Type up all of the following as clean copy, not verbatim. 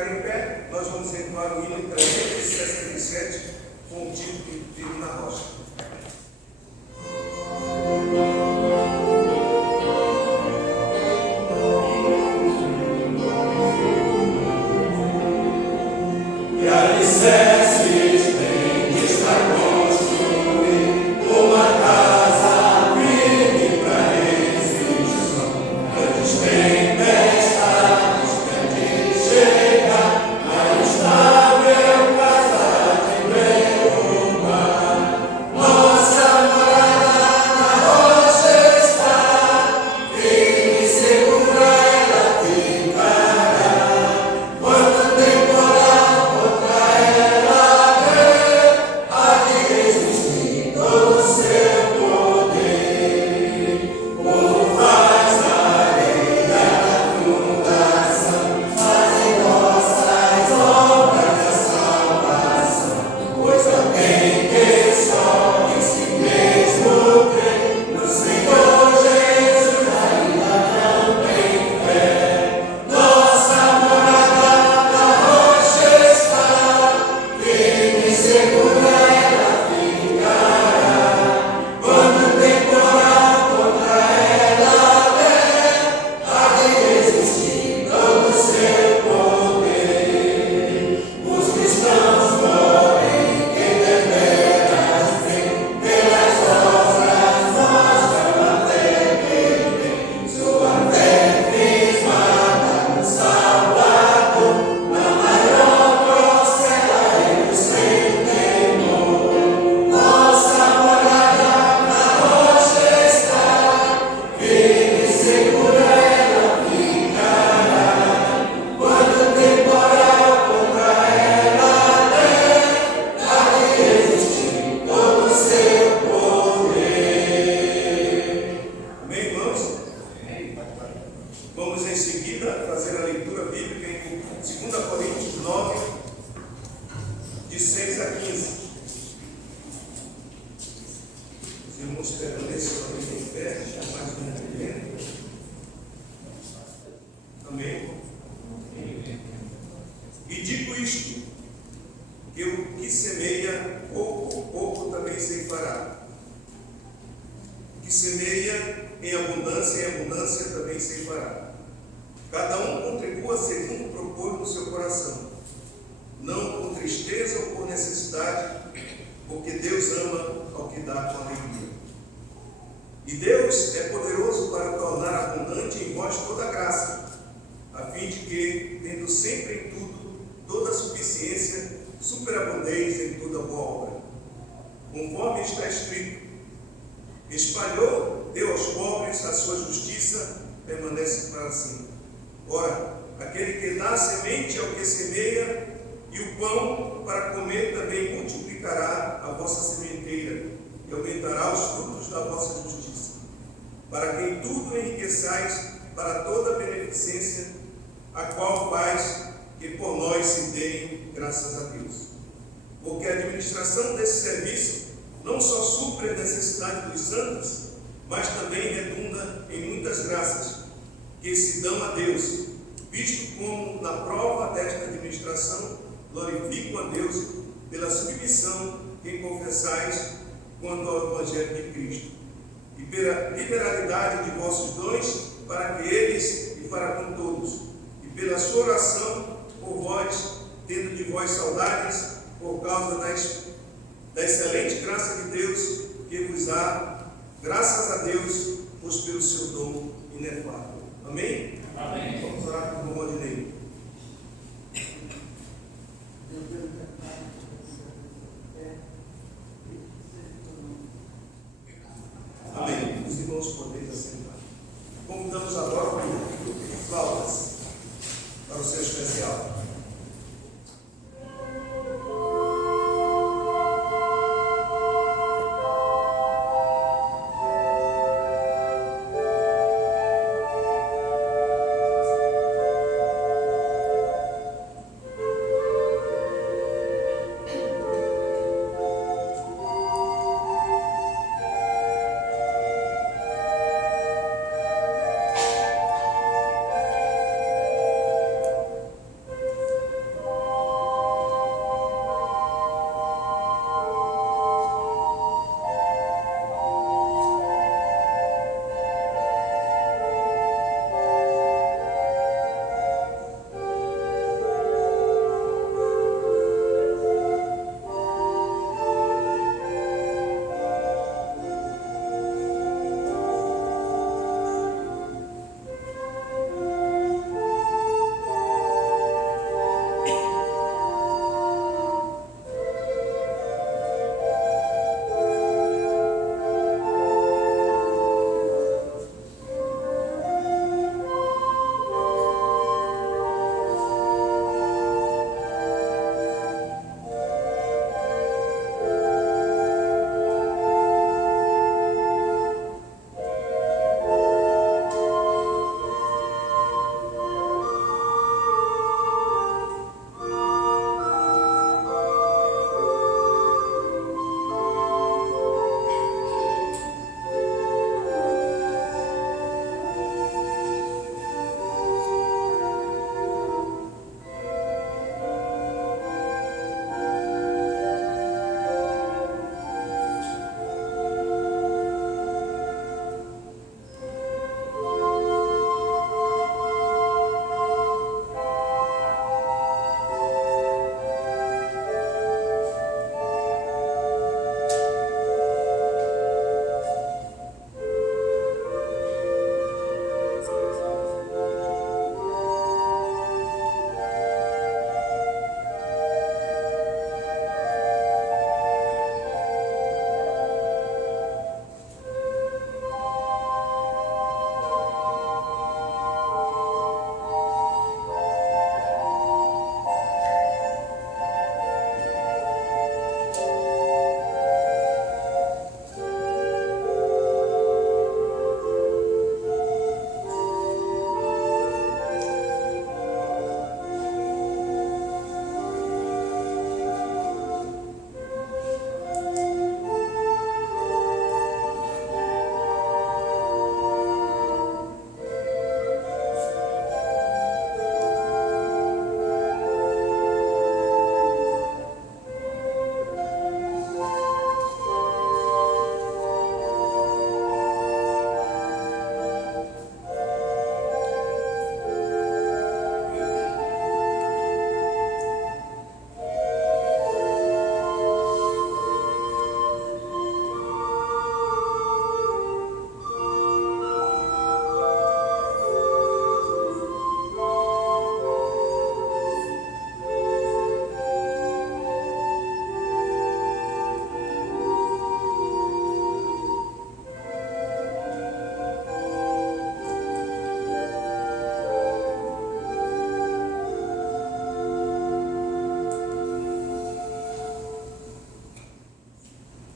ficar em pé, nós vamos entoar o hino 367 com o título Firme na Rocha.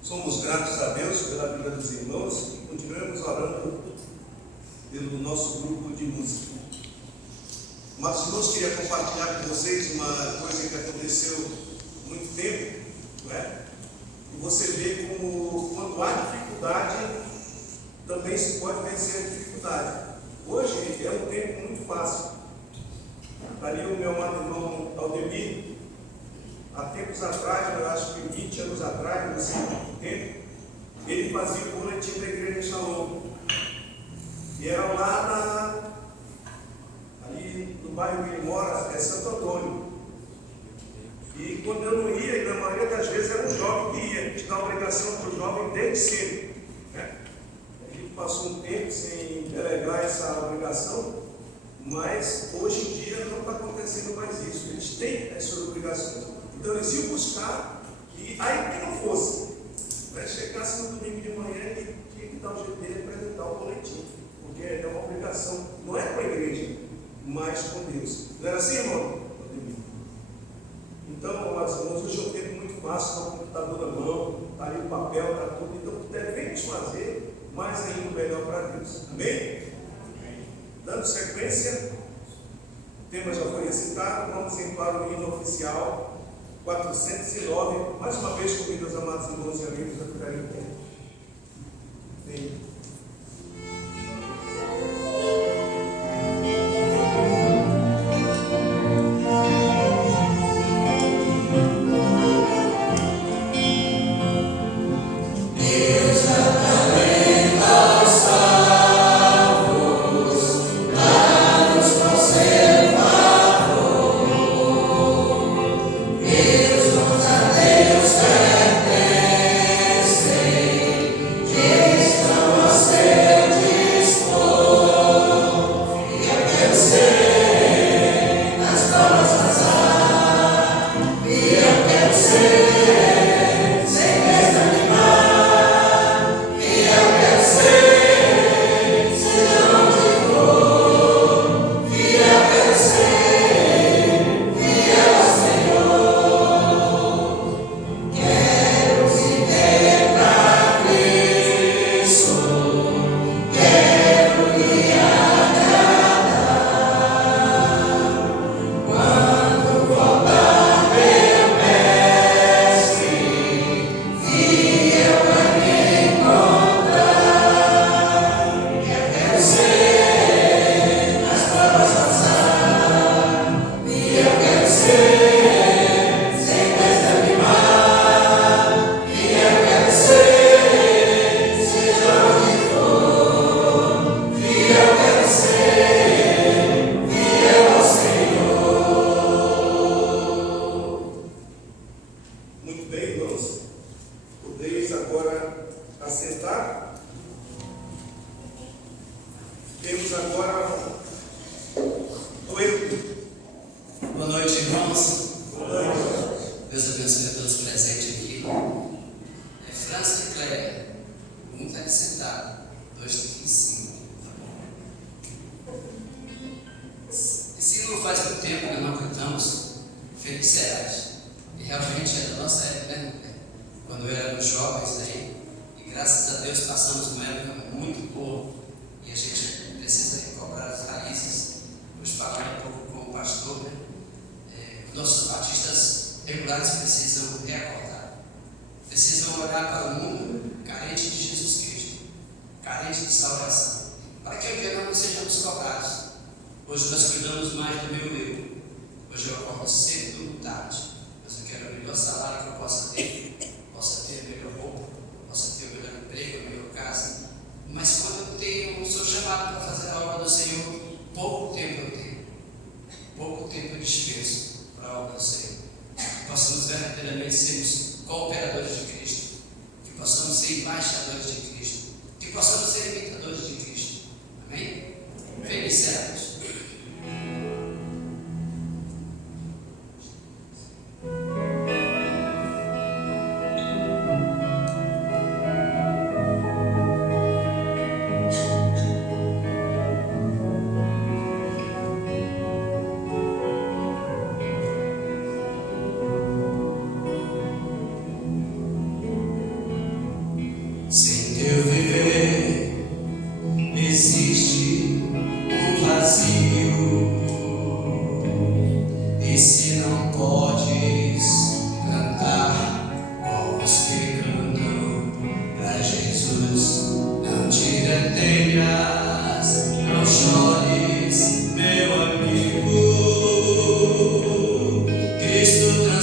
Somos gratos a Deus pela vida dos irmãos e continuamos orando pelo nosso grupo de música. Mas, irmãos, queria compartilhar com vocês uma coisa que aconteceu há muito tempo, não é? E você vê como, quando há dificuldade, também se pode vencer a dificuldade. Hoje é um tempo muito fácil. Está ali o meu amado irmão Aldemir. Há tempos atrás, eu acho que 20 anos atrás, não sei quanto tempo, ele fazia o boletim da igreja de Shalom. E era lá ali no bairro que ele mora, é Santo Antônio. E quando eu não ia, e na maioria das vezes era um jovem que ia. A gente dá uma obrigação para o jovem desde cedo, né? A gente passou um tempo sem delegar essa obrigação, mas hoje em dia não está acontecendo mais isso. Eles têm as suas obrigações. Então eles iam buscar, e aí que não fosse, né? Chegasse no domingo de manhã e tinha que dar o jeito dele apresentar o boletim, porque é uma obrigação, não é com a igreja, mas com Deus. Não era assim, irmão? Então, amados irmãos, hoje é um tempo muito fácil, está o computador na mão, está ali o papel, está tudo, então devemos fazer mais ainda o melhor para Deus. Amém? Dando sequência, o tema já foi citado, vamos entoar o hino oficial 409, mais uma vez convido os amados irmãos e amigos a ficarem em pé. Amém.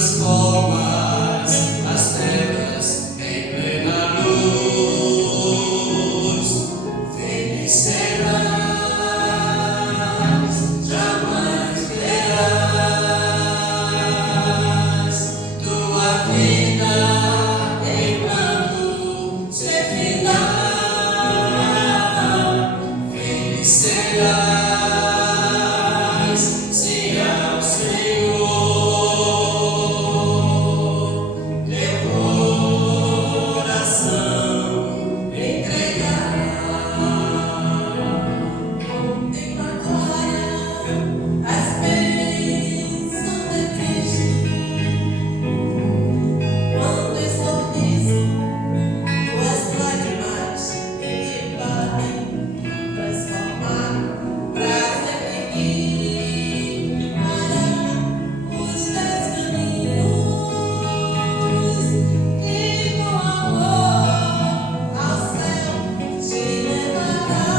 transformas as trevas em plena luz. Feliz serás, jamais verás tua vida em pranto se findar. Feliz serás se ao Senhor teu coração entregar. Contempla agora as bênçãos de Cristo, quando em sorriso tuas lágrimas enxugarem, transformar pra sempre para os teus caminhos, que com amor ao céu te levará.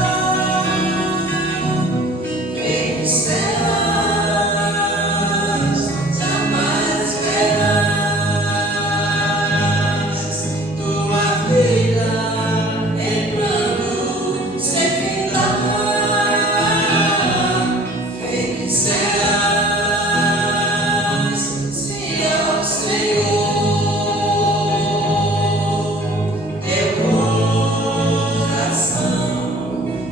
Feliz serás, jamais verás tua vida em pranto se findar. Feliz serás se ao Senhor teu coração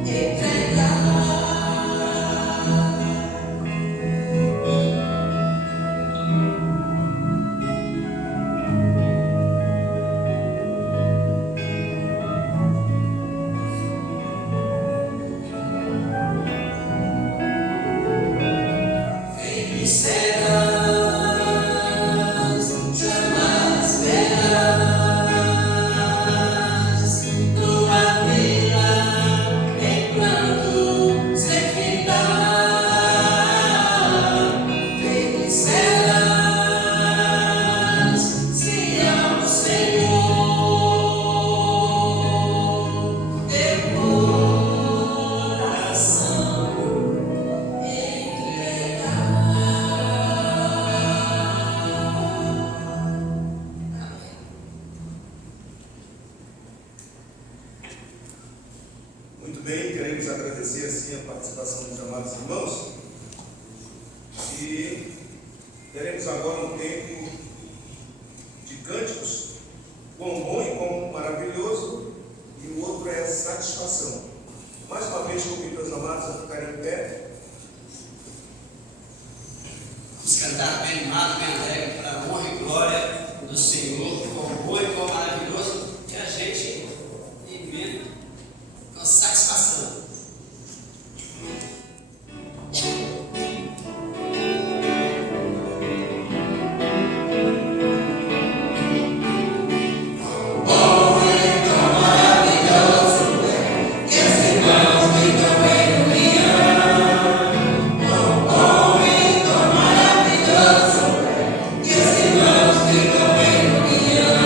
entregar. Feliz serás, jamais verás tua vida em pranto se findar. Feliz serás se ao Senhor teu coração entregar. Muito bem, queremos agradecer assim a participação dos amados irmãos e teremos agora um tempo de cânticos, quão bom e quão maravilhoso, e o outro é satisfação. Mais uma vez convido os amados a ficarem em pé. Vamos cantar bem animado, bem alegre, para a honra e glória do Senhor, quão bom e quão maravilhoso, que a gente emenda com satisfação. Maravilhoso, que os irmãos ficam em união.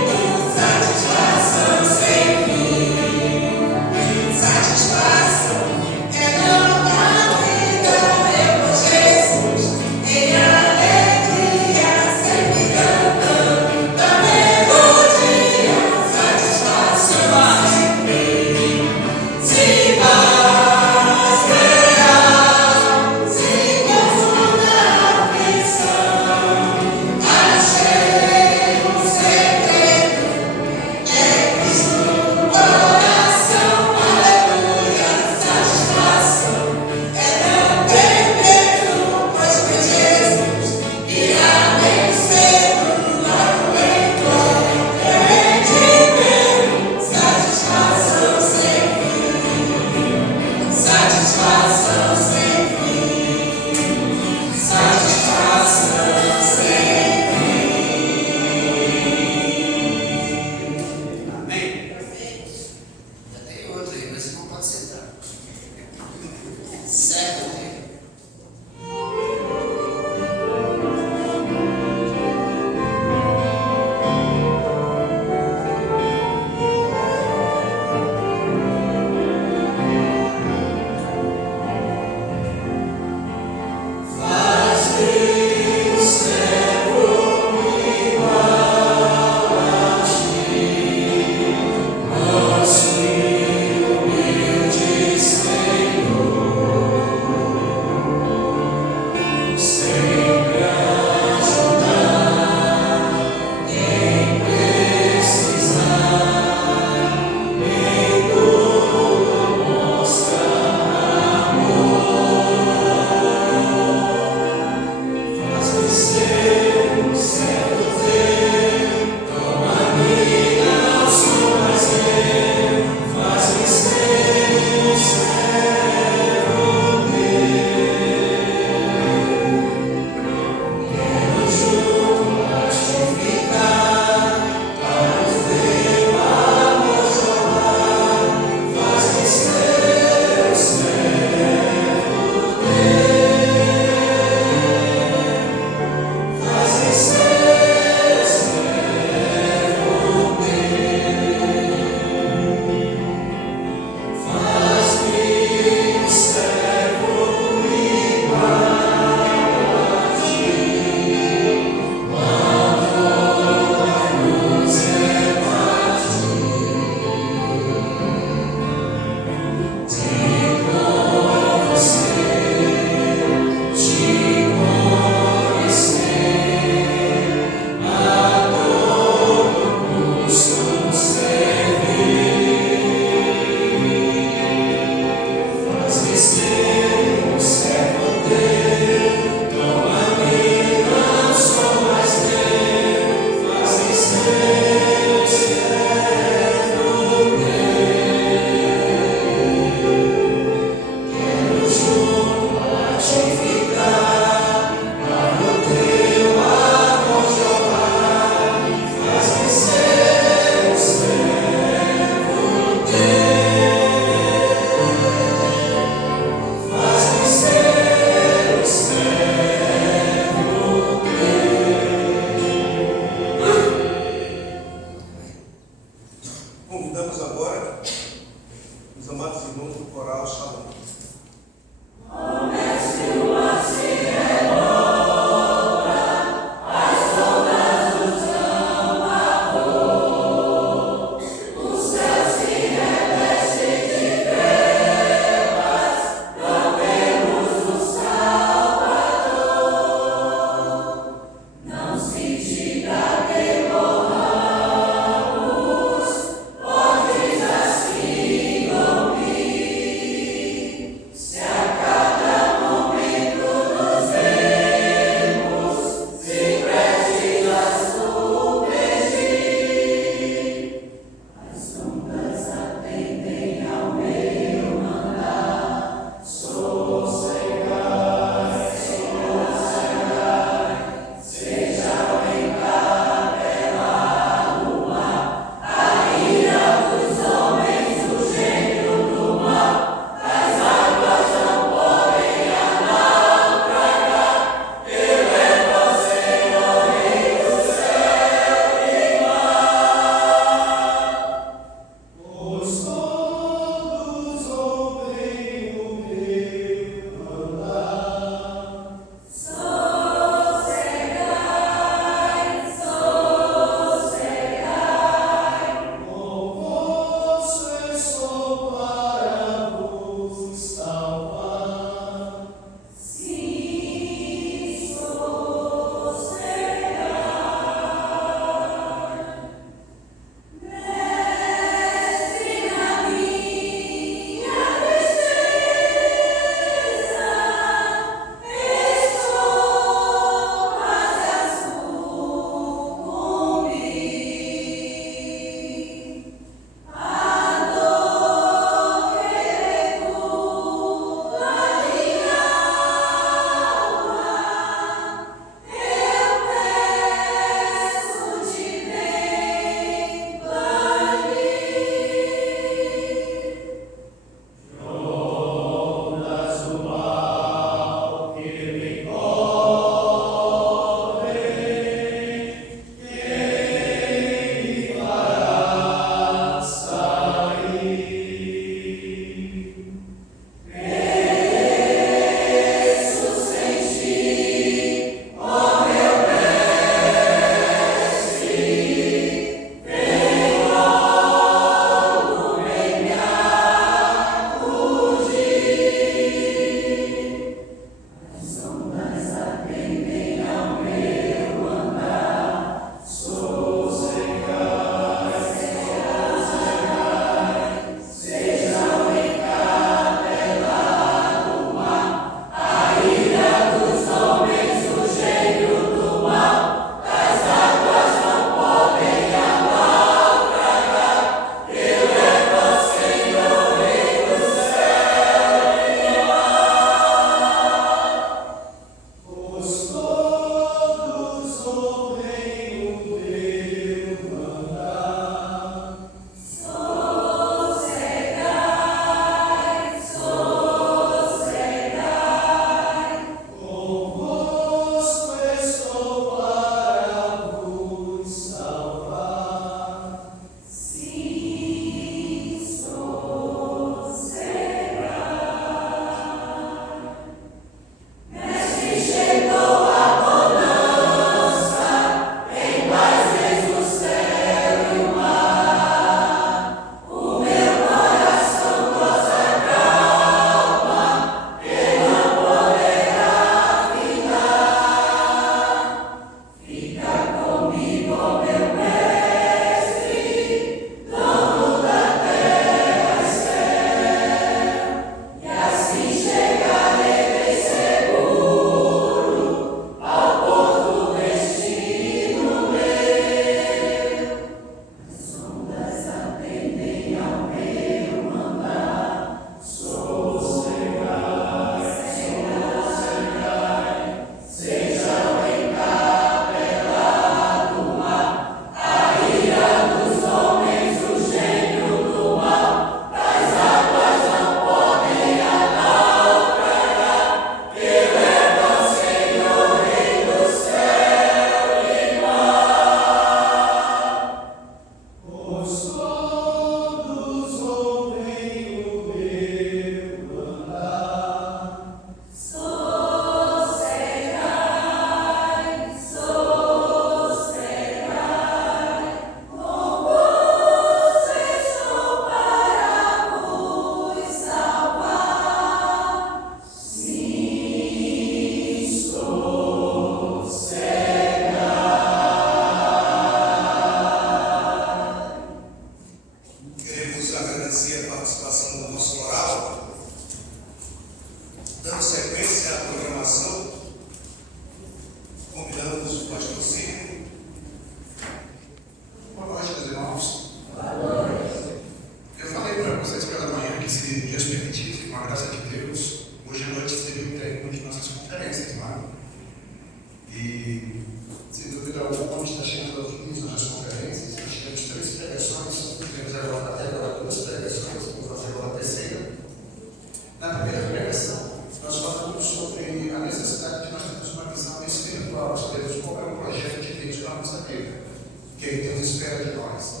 que Deus espera de nós.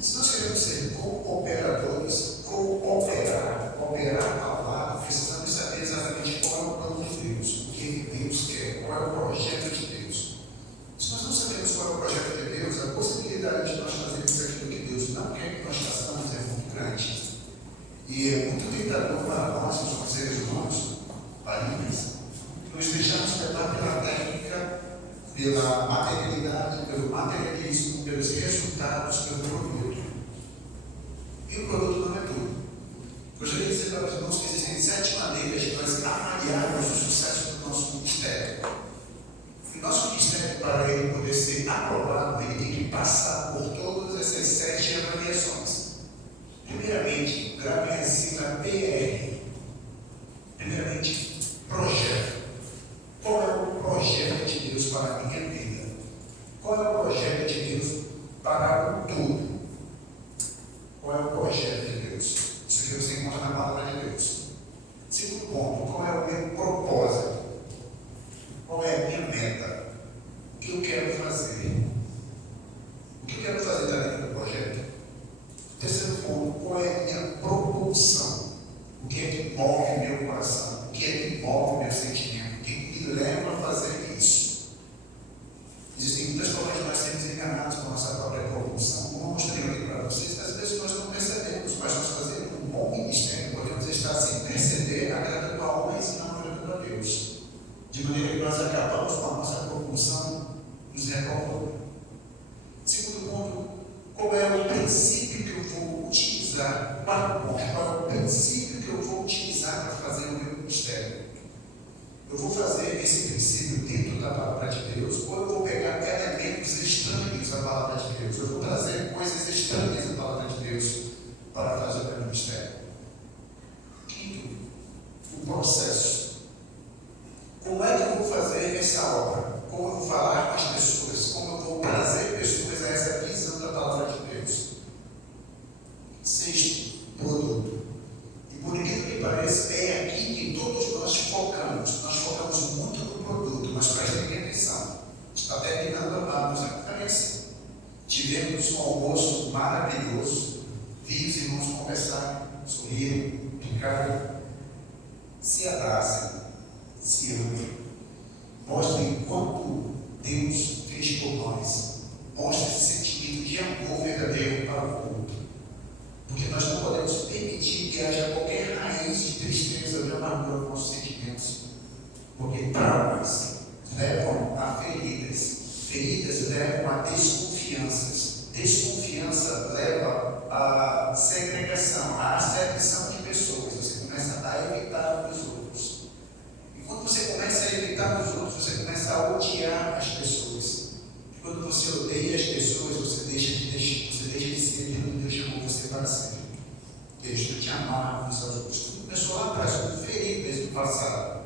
Se nós queremos ser cooperadores, cooperar ao lado, precisamos saber exatamente qual é o plano de Deus, o que Deus quer, qual é o projeto de Deus. Se nós não sabemos qual é o projeto de Deus, a possibilidade de nós fazermos aquilo que Deus não quer que nós façamos é muito grande. E é muito tentador para nós, que somos seres humanos, falíveis, nos deixamos levar pela técnica, pela materialidade, pelo materialismo, pelos resultados, pelo produto. E o produto não é tudo. Gostaria de dizer para os irmãos que existem 7 maneiras de nós avaliarmos o sucesso do nosso ministério. O nosso ministério, para ele poder ser aprovado, ele tem que passar por todas essas 7 avaliações. Primeiramente, gravem a sigla PR. Primeiramente, projeto. Qual é o projeto de Deus para a minha vida? Qual é o projeto de Deus para o todo? Qual é o projeto de Deus? Isso aqui você encontra na palavra de Deus. Segundo ponto, qual é o meu propósito? Qual é a minha meta? O que eu quero fazer? O que eu quero fazer está dentro do projeto? Terceiro ponto, qual é a minha propulsão? O que é que move meu coração? O que é que move meu sentimento? O que me leva a fazer isso? Existem muitas formas de nós sermos enganados com a nossa própria propulsão. Como eu mostrei aqui para vocês, às vezes nós não percebemos, mas nós fazemos um bom ministério, podemos estar sem perceber, agradando a homens e não agradando a Deus. De maneira que nós acabamos com a nossa propulsão nos reprobando. Segundo ponto, qual é o princípio que eu vou utilizar para o ponto? Qual é o princípio que eu vou utilizar para fazer o meu ministério? Eu vou fazer esse princípio dentro da palavra de Deus, ou eu vou pegar elementos estranhos à palavra de Deus? Eu vou trazer coisas estranhas à palavra de Deus para fazer o meu ministério. Quinto, o processo. Como é que eu vou fazer essa obra? Como eu vou falar com as pessoas? Como eu vou trazer pessoas a essa visão da palavra de Deus? Sexto, produto. E por incrível que pareça, é aqui que todos nós focamos. Nós focamos muito no produto, mas prestem atenção. Está terminando a nos aparece. Tivemos um almoço maravilhoso. Vi os irmãos conversarem, sorrirem, ficarem, se abracem, se amem. Mostrem quanto Deus fez por nós. Mostre esse sentimento de amor verdadeiro para o outro. Porque nós não podemos permitir que haja qualquer raiz de tristeza ou de amargura nos nossos sentimentos. Porque traumas levam a feridas. Feridas levam a desconfianças. Desconfiança leva a segregação, a acepção de pessoas. Você começa a evitar os outros. E quando você começa a evitar os outros, você começa a odiar as pessoas. E quando você odeia as pessoas, você deixa de ser aquilo que Deus chamou você para ser. Deixa de amar uns aos outros. Tudo começou lá atrás, com feridas do passado.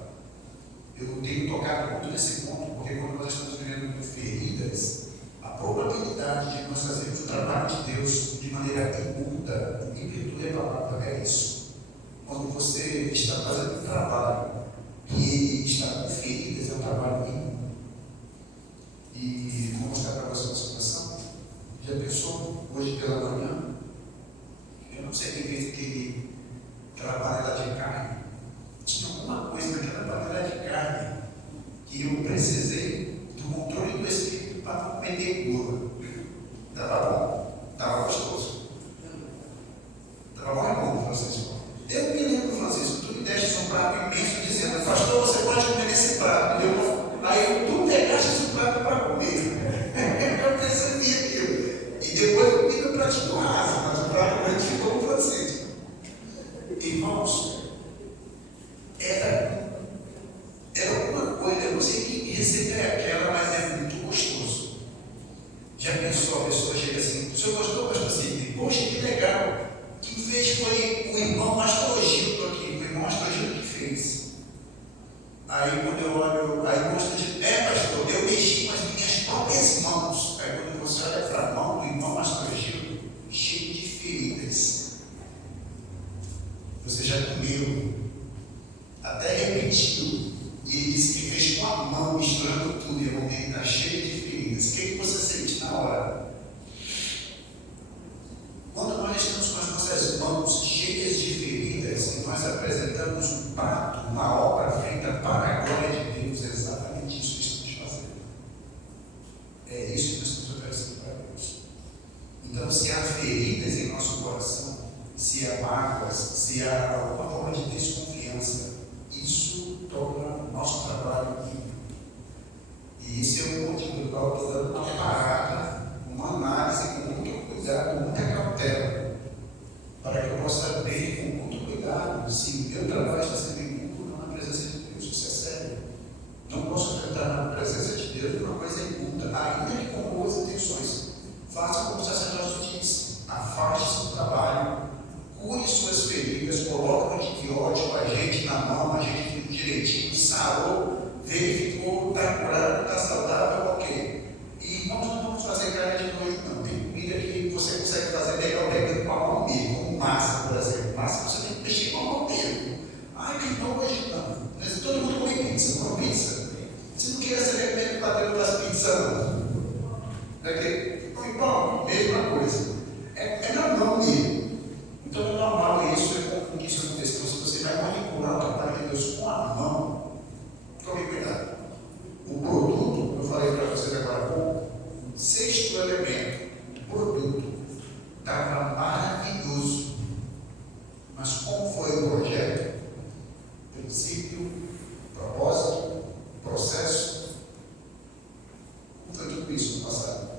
Eu tenho tocado muito nesse ponto, porque quando nós estamos vivendo com feridas, a probabilidade de nós fazermos o trabalho de Deus de maneira imunda, me perdoe a palavra, é isso. Quando você está fazendo um trabalho e está com feridas, é um trabalho imundo. E vou mostrar para você uma situação. Já pensou hoje pela manhã? Eu não sei quem fez aquele panela de carne. Tinha alguma coisa naquela panela de carne que eu precisei do controle do Espírito para não comer gula. Estava bom, estava gostoso. Estava bom, irmão, Francisco. Eu me lembro, Francisco, tu me deste um prato imenso dizendo: pastor, você pode comer nesse prato. Aí tu pegaste esse prato para comer. Eu percebi aquilo. E depois eu comi no pratinho raso, mas o prato grande ficou no Francisco. Irmãos, era alguma coisa, eu não sei que receita é aquela, mas é muito gostoso. Já pensou, a pessoa chega assim: o senhor gostou, pastor Sidney? Poxa, que legal. Quem fez foi o irmão Astrogildo aqui, o irmão Astrogildo que fez. Aí quando eu olho, aí o irmão Astrogildo: pastor, eu mexi com as minhas próprias mãos. Aí quando você olha para a mão do irmão Astrogildo, cheio de feridas. Você já comeu, até repetiu, e ele disse que fez com a mão, misturando tudo, e a mão dele está cheia de feridas. O que você sente na na hora. Quando nós estamos com as nossas mãos cheias de feridas e nós apresentamos um pacto, uma obra feita para a glória de Deus, é exatamente isso que estamos fazendo. É isso que nós estamos oferecendo para Deus. Então, se há feridas em nosso coração, se há mágoas, se há alguma forma de desconfiança, isso torna o nosso trabalho ímpio. E esse é o motivo do qual eu estou dando uma parada, uma análise com muito cuidado, com muita cautela, para que eu possa ver com muito cuidado se o meu trabalho está sendo impuro ou não na presença de Deus. Isso é sério. Não posso enfrentar na presença de Deus uma coisa imunda, ainda que com boas intenções. Faça como o sacerdote disse: afaste seu trabalho, cure suas feridas, coloque um antibiótico, a gente na mão, a gente tudo direitinho, sarou, verificou, está curado, está saudável, ok. E nós não vamos fazer carne de nojo, não. Tem comida que você consegue fazer melhor pegando com a mão mesmo, como massa, por exemplo. Massa você tem que mexer com a mão mesmo. Ai, que nojo, não. Mas todo mundo come pizza, não come pizza. Você não queira saber como é que o padrão das pizzas, não. Igual, mesma coisa. É na mão mesmo. Então é normal isso, é comum que isso aconteça. Então, se você vai manipular o trabalho de Deus com a mão, tome cuidado. O produto, eu falei para vocês agora há pouco, sexto elemento, o produto estava maravilhoso. Mas como foi o projeto? Princípio, propósito, processo, como foi tudo isso no passado?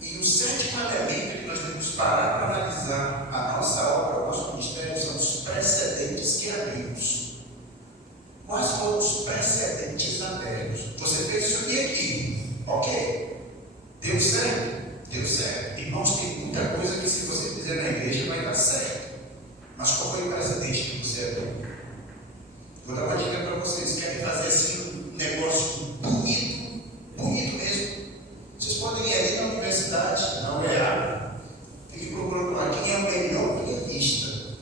E o sétimo elemento que nós temos que parar para analisar a nossa obra, o nosso ministério, são os precedentes que abrimos. Quais foram os precedentes abertos? Você fez isso aqui, ok? Deu certo? Deu certo. Irmãos, tem muita coisa que se você fizer na igreja vai dar certo. Mas qual foi o precedente que você abriu? Vou dar uma dica para vocês. Querem fazer assim um negócio bonito, bonito mesmo? Vocês podem ir ali na universidade, na UEA, fiquem procurando lá quem é o melhor pianista,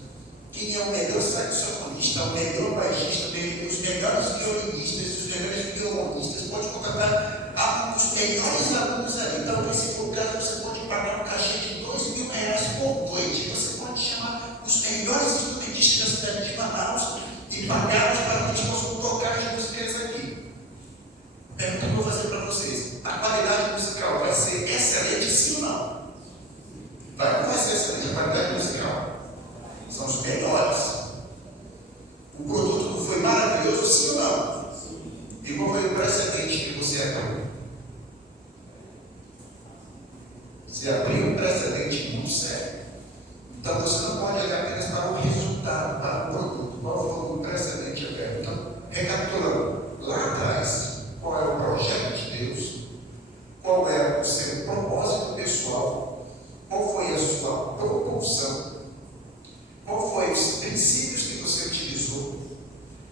quem é o melhor saxofonista, o melhor baixista, os melhores violinistas, os melhores violonistas. Pode contratar os melhores alunos ali. Então, nesse lugar, você pode pagar um cachê de R$2.000 por noite. Você pode chamar os melhores instrumentistas da cidade de Manaus e pagá-los para que eles possam tocar as músicas aqui. Pergunta que eu vou fazer para vocês: a qualidade musical vai ser excelente, sim ou não? Vai ser excelente a qualidade musical. São os melhores. O produto foi maravilhoso, sim ou não? E qual foi o precedente que você abriu? Você abriu um precedente muito sério. Então você não pode olhar apenas para o resultado, para o produto. Qual foi o precedente aberto? Então, recapitulando, lá atrás, qual é o projeto de Deus? Qual é o seu propósito pessoal? Qual foi a sua propulsão? Qual foi os princípios que você utilizou?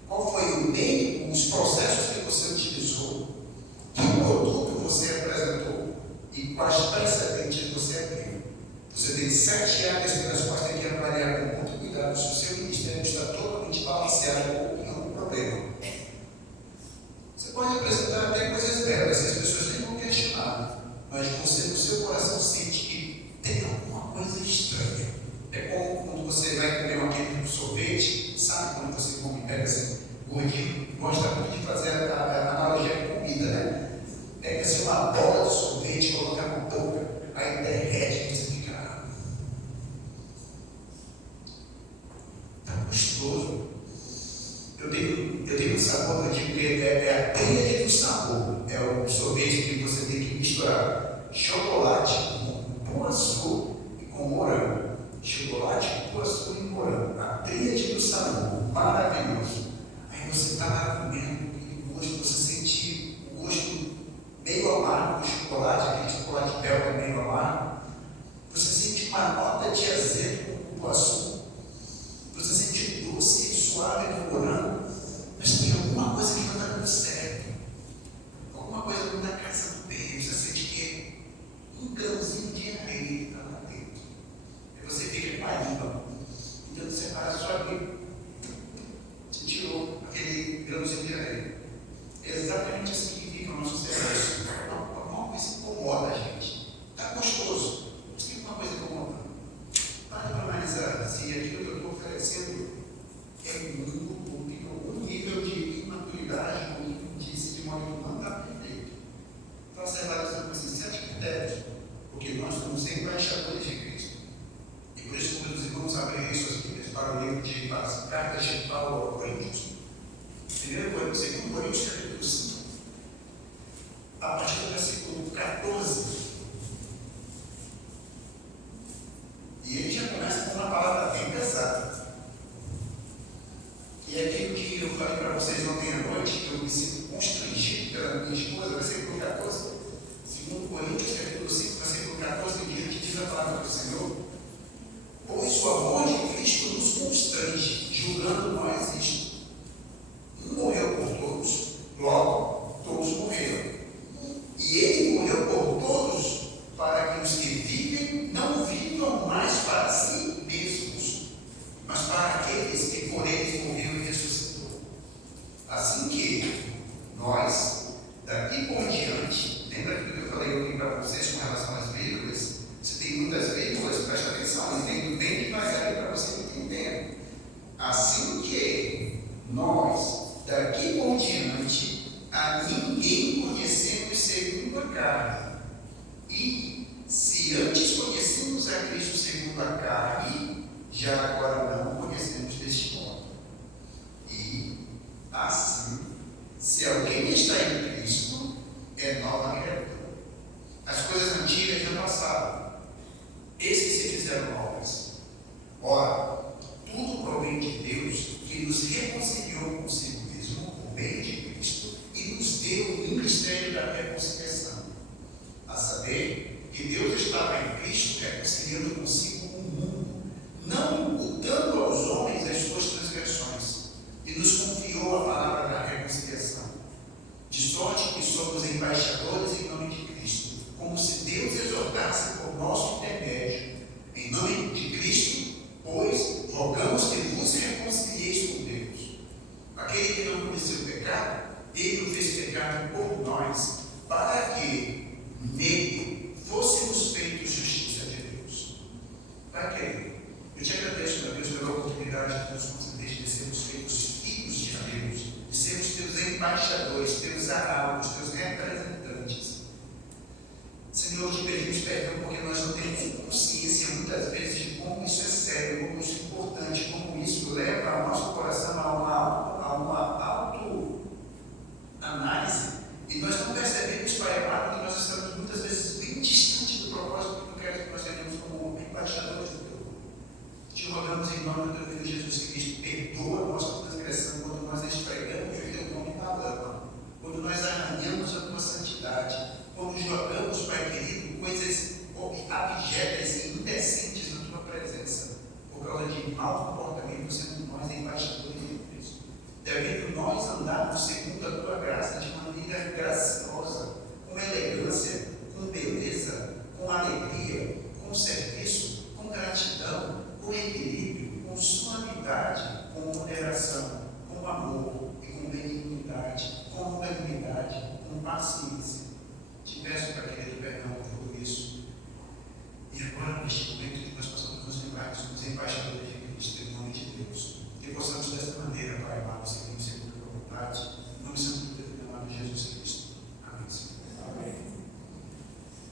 Qual foi o meio, os processos que você utilizou? Que produto você apresentou? E quais precedentes você abriu? Você tem 7 áreas pelas quais tem que avaliar com muito cuidado se o seu ministério está totalmente balanceado ou não o problema. Você pode apresentar até coisas belas, as pessoas nem vão questionar, mas você no seu coração sente que tem alguma coisa estranha. É como quando você vai comer aquele sorvete, sabe quando você come, pega assim, gordinho, gosta muito de fazer a analogia com comida, né? Pega assim uma bola de sorvete, coloca na boca, aí derrete e você fica, tá gostoso. Eu tenho um sabor que eu digo que é a tríade do sabor. É o sorvete que você tem que misturar chocolate com açúcar e com morango. Chocolate com açúcar e morango. A tríade do sabor. Maravilhoso. Aí você está lá comendo aquele gosto, você sente o gosto meio amargo do chocolate, aquele chocolate belga meio amargo. Você sente uma nota de azedo com o açúcar. Você sente o doce e suave do morango. Mas tem alguma coisa que não está dando certo. Alguma coisa que não está casando bem. Você sente que é um grãozinho de areia que está lá dentro. Aí você fica com a língua tentando separar a sua língua. Você tirou aquele grãozinho de areia. É exatamente assim que fica o nosso serviço. Alguma coisa incomoda a gente. porque nós somos embaixadores de Cristo. E por isso, quando os irmãos abrem suas Bíblias para o livro de Cartas de Paulo aos Coríntios, 2 Coríntios capítulo 5, a partir do versículo 14, e ele já começa com uma palavra bem pesada. E é aquilo que eu falei para vocês ontem à noite, que eu me sinto constrangido pela minha esposa, versículo 14, 2 Coríntios capítulo 5, versículo 14, que diz a palavra do Senhor: pois o amor de Cristo nos constrange, julgando nós isto: um morreu por todos, logo todos morreram. E ele morreu por todos, para que os que vivem não vivam mais para si mesmos, mas para aqueles que por eles morreu e ressuscitou. Assim que nós, daqui por diante, lembra aquilo que eu falei ontem para vocês com relação às vírgulas? Se tem muitas vírgulas, preste atenção, entendo bem devagar aí para você entender. Assim que nós, daqui por diante, a ninguém conhecemos segundo a carne. E se antes conhecemos a Cristo segundo a carne, já agora não conhecemos deste modo. E assim, se alguém está em Cristo, é nova criatura. As coisas antigas já passaram, eis que se fizeram novas. Ora, tudo provém de Deus, que nos reconciliou consigo mesmo por meio de Cristo e nos deu o ministério da reconciliação. A saber, que Deus estava em Cristo reconciliando consigo o mundo, não imputando aos homens as suas transgressões, e nos confiou a palavra da reconciliação. De sorte que somos embaixadores em nome de Cristo, como se Deus exortasse por nosso intermédio. Em nome de Cristo, pois, rogamos que vos reconcilieis com Deus. Aquele que não conheceu o pecado, ele o fez pecado por nós, para que nele fôssemos feitos justiça de Deus. Para quê? Eu te agradeço, meu Deus, pela oportunidade que nos concedeste de sermos feitos filhos de Deus, de sermos teus embaixadores, teus arautos, teus representantes. Senhor, te pedimos perdão porque nós não temos consciência muitas vezes de como isso é sério, como isso é importante, como isso leva o nosso coração a uma autoanálise. E nós não percebemos, Pai amado, que nós estamos muitas vezes bem distantes do propósito que tu queres que nós tenhamos como embaixadores do teu povo. Te rogamos em nome do teu Filho Jesus Cristo, perdoa a nossa transgressão quando nós despregamos o teu nome na lama, quando nós arranhamos a tua santidade, quando jogamos, Pai querido, coisas abjetas e indecentes na tua presença, por causa de mau comportamento, sendo nós embaixadores de Cristo. Devendo nós andarmos segundo a tua graça, de maneira graciosa, com elegância, com beleza, com alegria, com serviço, com gratidão, com equilíbrio, com suavidade, com moderação, com amor e com benignidade, com longanimidade, com paciência. Te peço, Pai querido, perdão por tudo isso. E agora, neste momento que nós possamos nos lembrar que somos embaixadores de Cristo, em nome de Deus, que possamos dessa maneira, Pai amado, seguir segundo a tua vontade, em nome santo do teu Filho amado Jesus Cristo. Amém, Senhor. Amém.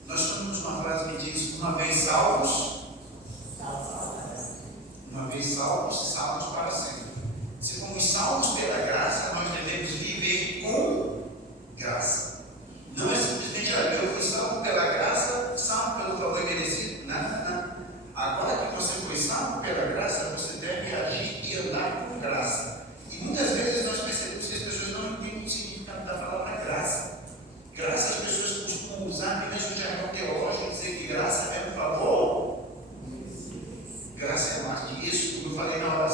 Nós somos uma frase que diz: uma vez salvos, salvos para sempre. Se fomos salvos pela graça, nós devemos viver com graça. Não é simplesmente, eu fui salvo pela graça, salvo pelo favor merecido. Não. Agora que você foi salvo pela graça, você deve agir e andar com graça. E muitas vezes nós percebemos que as pessoas não entendem o significado da palavra graça. Graça, as pessoas costumam usar apenas o jargão teológico, dizer que graça é um favor. Graça é mais que isso, como eu falei na hora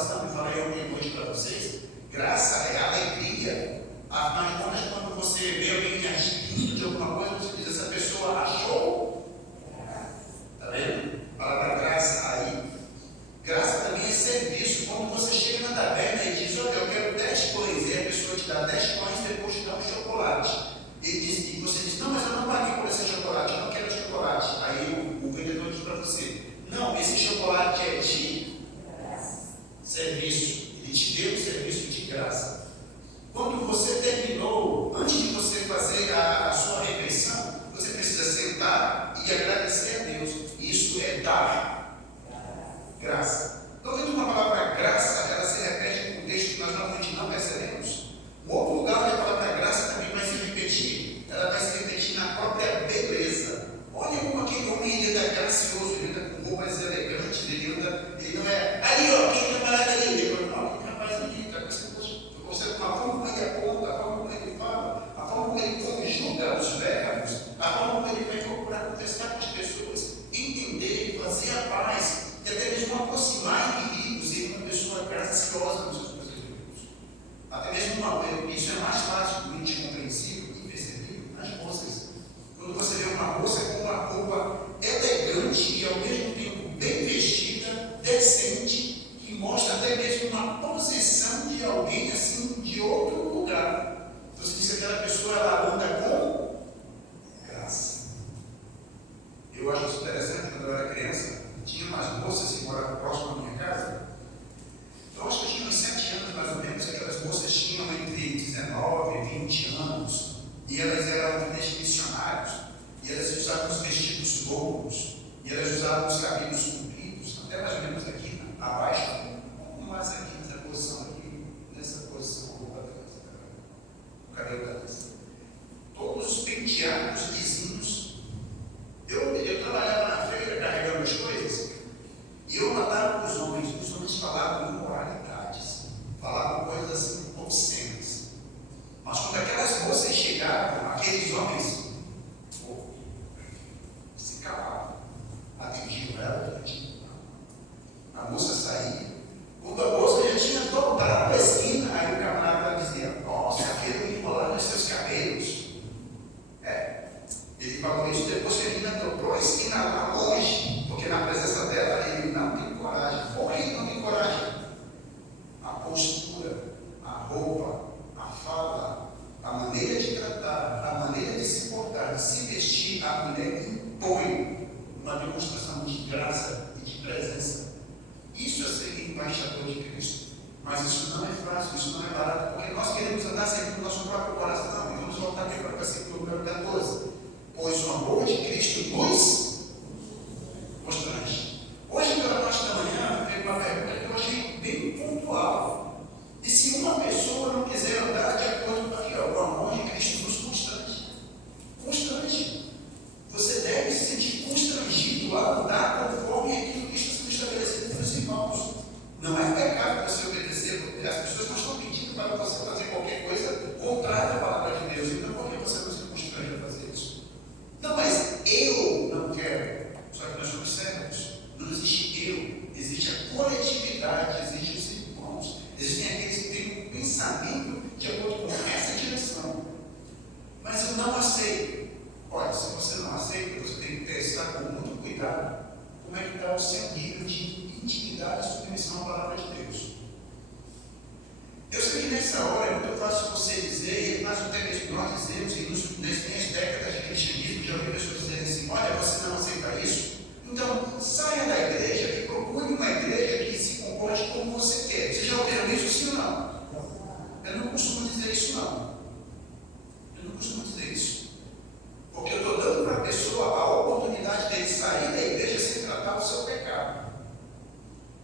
longos, e elas usavam os cabelos compridos, até mais ou menos aqui abaixo, um pouco mais aqui, nessa posição aqui, nessa posição, o cabelo da dança. Todos os penteados lisinhos. Eu trabalhava na feira carregando as coisas, e eu notava que os homens falavam imoralidades, falavam coisas assim obscenas. Mas quando aquelas moças chegavam, aqueles homens se calavam, atendiam ela, a moça saía. Quando a moça já tinha dobrado a esquina, aí o camarada dizia: nossa, aquele enrolar nos seus cabelos. Ele falou isso depois que a menina dobrou a esquina lá longe, porque na presença dela ele não tem coragem. Por que não tem coragem? A postura, a roupa, a fala, a maneira de tratar, a maneira de se portar, de se vestir, a mulher impõe uma demonstração de graça e de presença. Isso é ser embaixador de Cristo. Mas isso não é fácil, isso não é barato, porque nós queremos andar sempre no nosso próprio coração. E vamos voltar aqui para o versículo número 14. Pois o amor de Cristo nos constrange. Hoje, pela parte da manhã, veio uma pergunta que eu achei bem pontual. E se uma pessoa não quiser andar de acordo com aquilo, o amor de Cristo nos constrange. Constrange. Você deve se sentir constrangido a andar conforme aquilo que está sendo estabelecido pelos irmãos. Não é pecado você obedecer, porque as pessoas não estão pedindo para você fazer qualquer coisa contrária à palavra de Deus. Então, por que você não se constrange a fazer isso? Não, mas eu não quero. Só que nós somos servos. Não existe eu. Existe a coletividade, existem os irmãos. Existem aqueles que têm um pensamento de acordo com essa direção. Mas eu não aceito. Olha, se você não aceita, você tem que testar com muito cuidado como é que está o seu nível de intimidade e submissão à palavra de Deus. Eu sei que nessa hora é muito fácil você dizer, e mais até mesmo nós dizemos, e nas minhas décadas de cristianismo, já ouvi pessoas dizerem assim: olha, você não aceita isso? Então, saia da igreja e procure uma igreja que se comporte como você quer. Vocês já ouviram isso, sim ou não? Eu não costumo dizer isso, não. Eu não costumo dizer isso. Porque eu estou dando para a pessoa a oportunidade de sair da igreja sem tratar o seu pecado.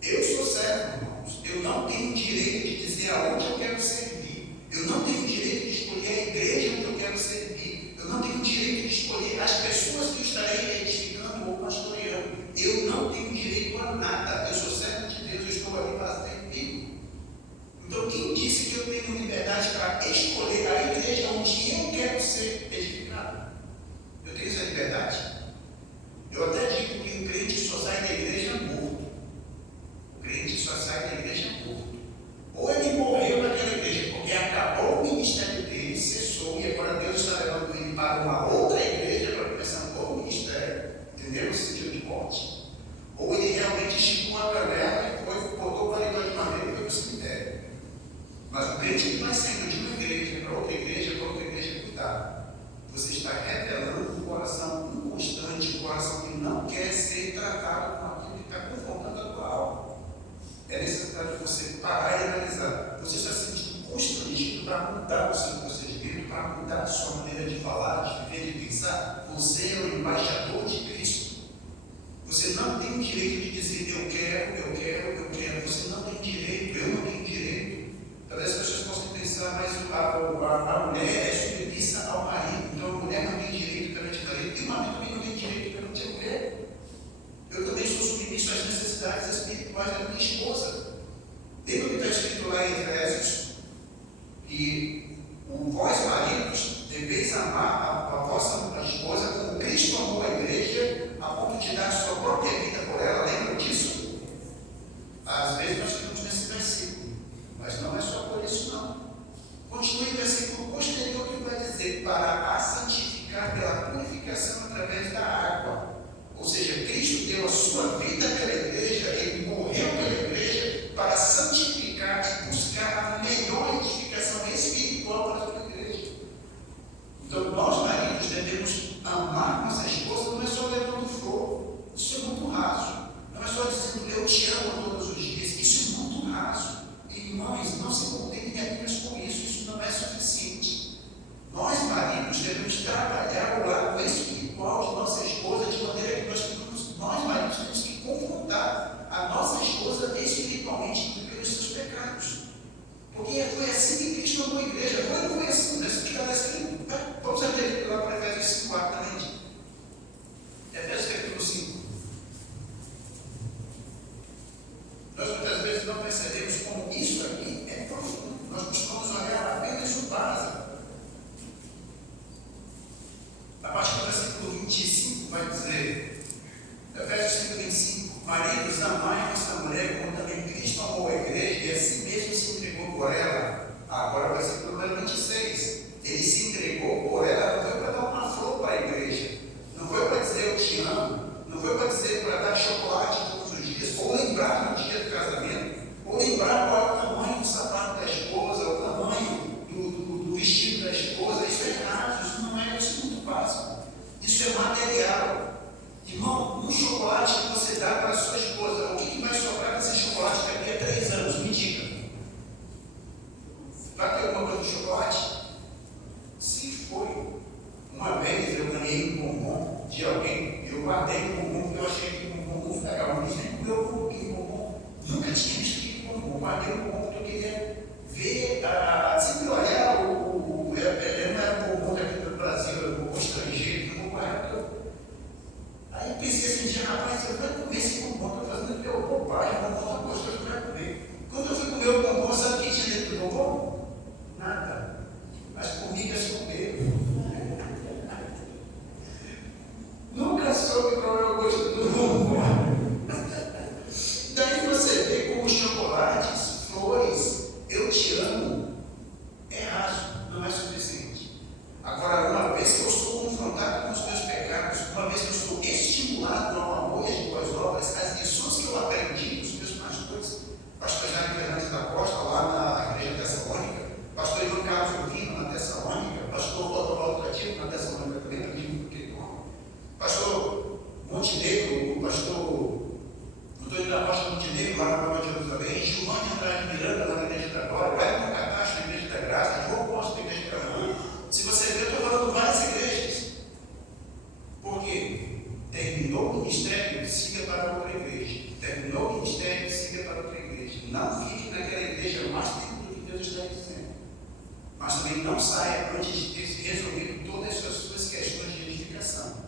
Eu sou servo, irmãos. Eu não tenho direito de dizer aonde eu quero servir. Eu não tenho direito de escolher a igreja onde eu quero servir. Eu não tenho direito de escolher as pessoas que eu estarei edificando ou pastoreando. Eu não tenho direito a nada. Eu sou servo de Deus, eu estou ali para servir. Então, quem disse que eu tenho liberdade para escolher a igreja onde eu quero ser edificado? Eu tenho essa liberdade? Eu até digo que o crente só sai da igreja morto. O crente só sai da igreja morto. Ou ele morreu naquela igreja porque acabou o ministério dele, cessou, e agora Deus está levando ele para uma outra igreja para começar um novo ministério. Entendeu? No sentido de morte. Ou ele realmente esticou a canela e foi, botou o paletó de madeira e foi para o cemitério. Mas o crente que vai saindo de uma igreja para outra igreja, cuidado. Você está revelando um coração inconstante, um coração que não quer ser tratado com aquilo que está confortando a tua alma. É necessário você parar e analisar. Você está se sentindo constrangido para mudar o seu procedimento, para mudar a sua maneira de falar, de viver, de pensar. Você é o embaixador de Cristo. Você não tem o direito de dizer eu quero. Você não tem direito, eu não tenho direito. Talvez as pessoas possam pensar, mas a mulher é submissa ao marido, então a mulher não tem direito perante o marido, e o marido também não tem direito perante a mulher. Eu também sou submisso às necessidades espirituais da minha esposa. Lembra que está escrito lá em Efésios que vós, maridos, deveis amar a vossa esposa como Cristo amou a igreja, a ponto de dar a sua própria vida por ela. Lembra disso? Às vezes nós ficamos nesse versículo, mas não é só por isso, não. Continue o versículo posterior que vai dizer: para a santificar pela purificação através da água. Ou seja, Cristo deu a sua vida pela igreja, ele morreu pela igreja. versículo 25. Maridos, amai a vossa mulher, como também Cristo amou a igreja e assim mesmo se entregou por ela. Agora o versículo número 26. Ele se entregou por ela, não foi para dar uma flor para a igreja, não foi para dizer eu te amo, não foi para dizer para dar chocolate todos os dias, ou lembrar no dia do casamento, ou lembrar qual é o tamanho do sapato da esposa, o tamanho do vestido da esposa. Isso é raso, isso não é, isso é muito básico, isso é material. Irmão, um chocolate que você dá para a sua esposa, o que vai sobrar desse chocolate daqui a 3 anos? Me diga. Vai ter alguma coisa de chocolate? Se foi. Uma vez eu ganhei um bombom de alguém, eu guardei um bombom porque eu achei que o bombom foi legal, mas nem comeu um pouquinho de bombom. Nunca tinha visto aquele bombom. Guardei um bombom porque eu queria ver, sempre olhar não era um bombom daqui do Brasil, era um bombom estrangeiro, não vou guardar. Aí eu pensei assim, rapaz, eu vou comer esse bombom, estou fazendo meu bobagem, o bombom é gostoso, eu quero comer. Quando eu fui comer o bombom, sabe o que tinha dentro do bombom? Nada. As formigas comeram. Nunca soube qual é o gosto do bombom. Daí você vê como os chocolates, flores, eu te amo, é raso, não é suficiente. Agora, uma vez que eu sou confrontado com os meus pecados, uma vez que eu sou estimulado ao amor e às boas obras, as lições que eu aprendi dos meus pastores, pastor Jaime Fernandes da Costa, lá na igreja Tessalônica, pastor Ivan Carlos Urbino na Tessalônica, pastor Otovaldo Cativo na Tessalônica também, na igreja do Queirão, pastor Montenegro, o pastor Antônio da Costa Montenegro, lá na Nova Jerusalém, Giovanni Andrade Miranda, lá na igreja da Glória, Wellington Catacho, na igreja da Graça, João Costa, na igreja da Canaã. Se você ver, eu estou falando várias igrejas. Por quê? Terminou o ministério, siga para outra igreja. Terminou o ministério, siga para outra igreja. Não fique naquela igreja mais tempo do que Deus está dizendo. Mas também não saia antes de ter resolvido todas as suas questões de edificação.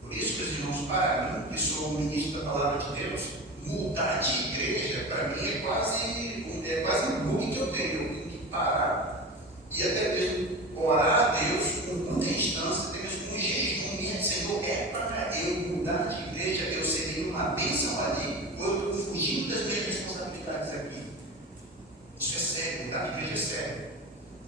Por isso, meus irmãos, para mim, que sou o ministro da palavra de Deus, mudar de igreja, para mim, é quase um bug que eu tenho. Eu tenho que parar e até mesmo orar a Deus com muita instância, até mesmo com jejum, e Senhor, é para eu mudar de igreja, eu seria uma bênção ali, ou eu estou fugindo das minhas responsabilidades aqui. Isso é sério, mudar de igreja é sério.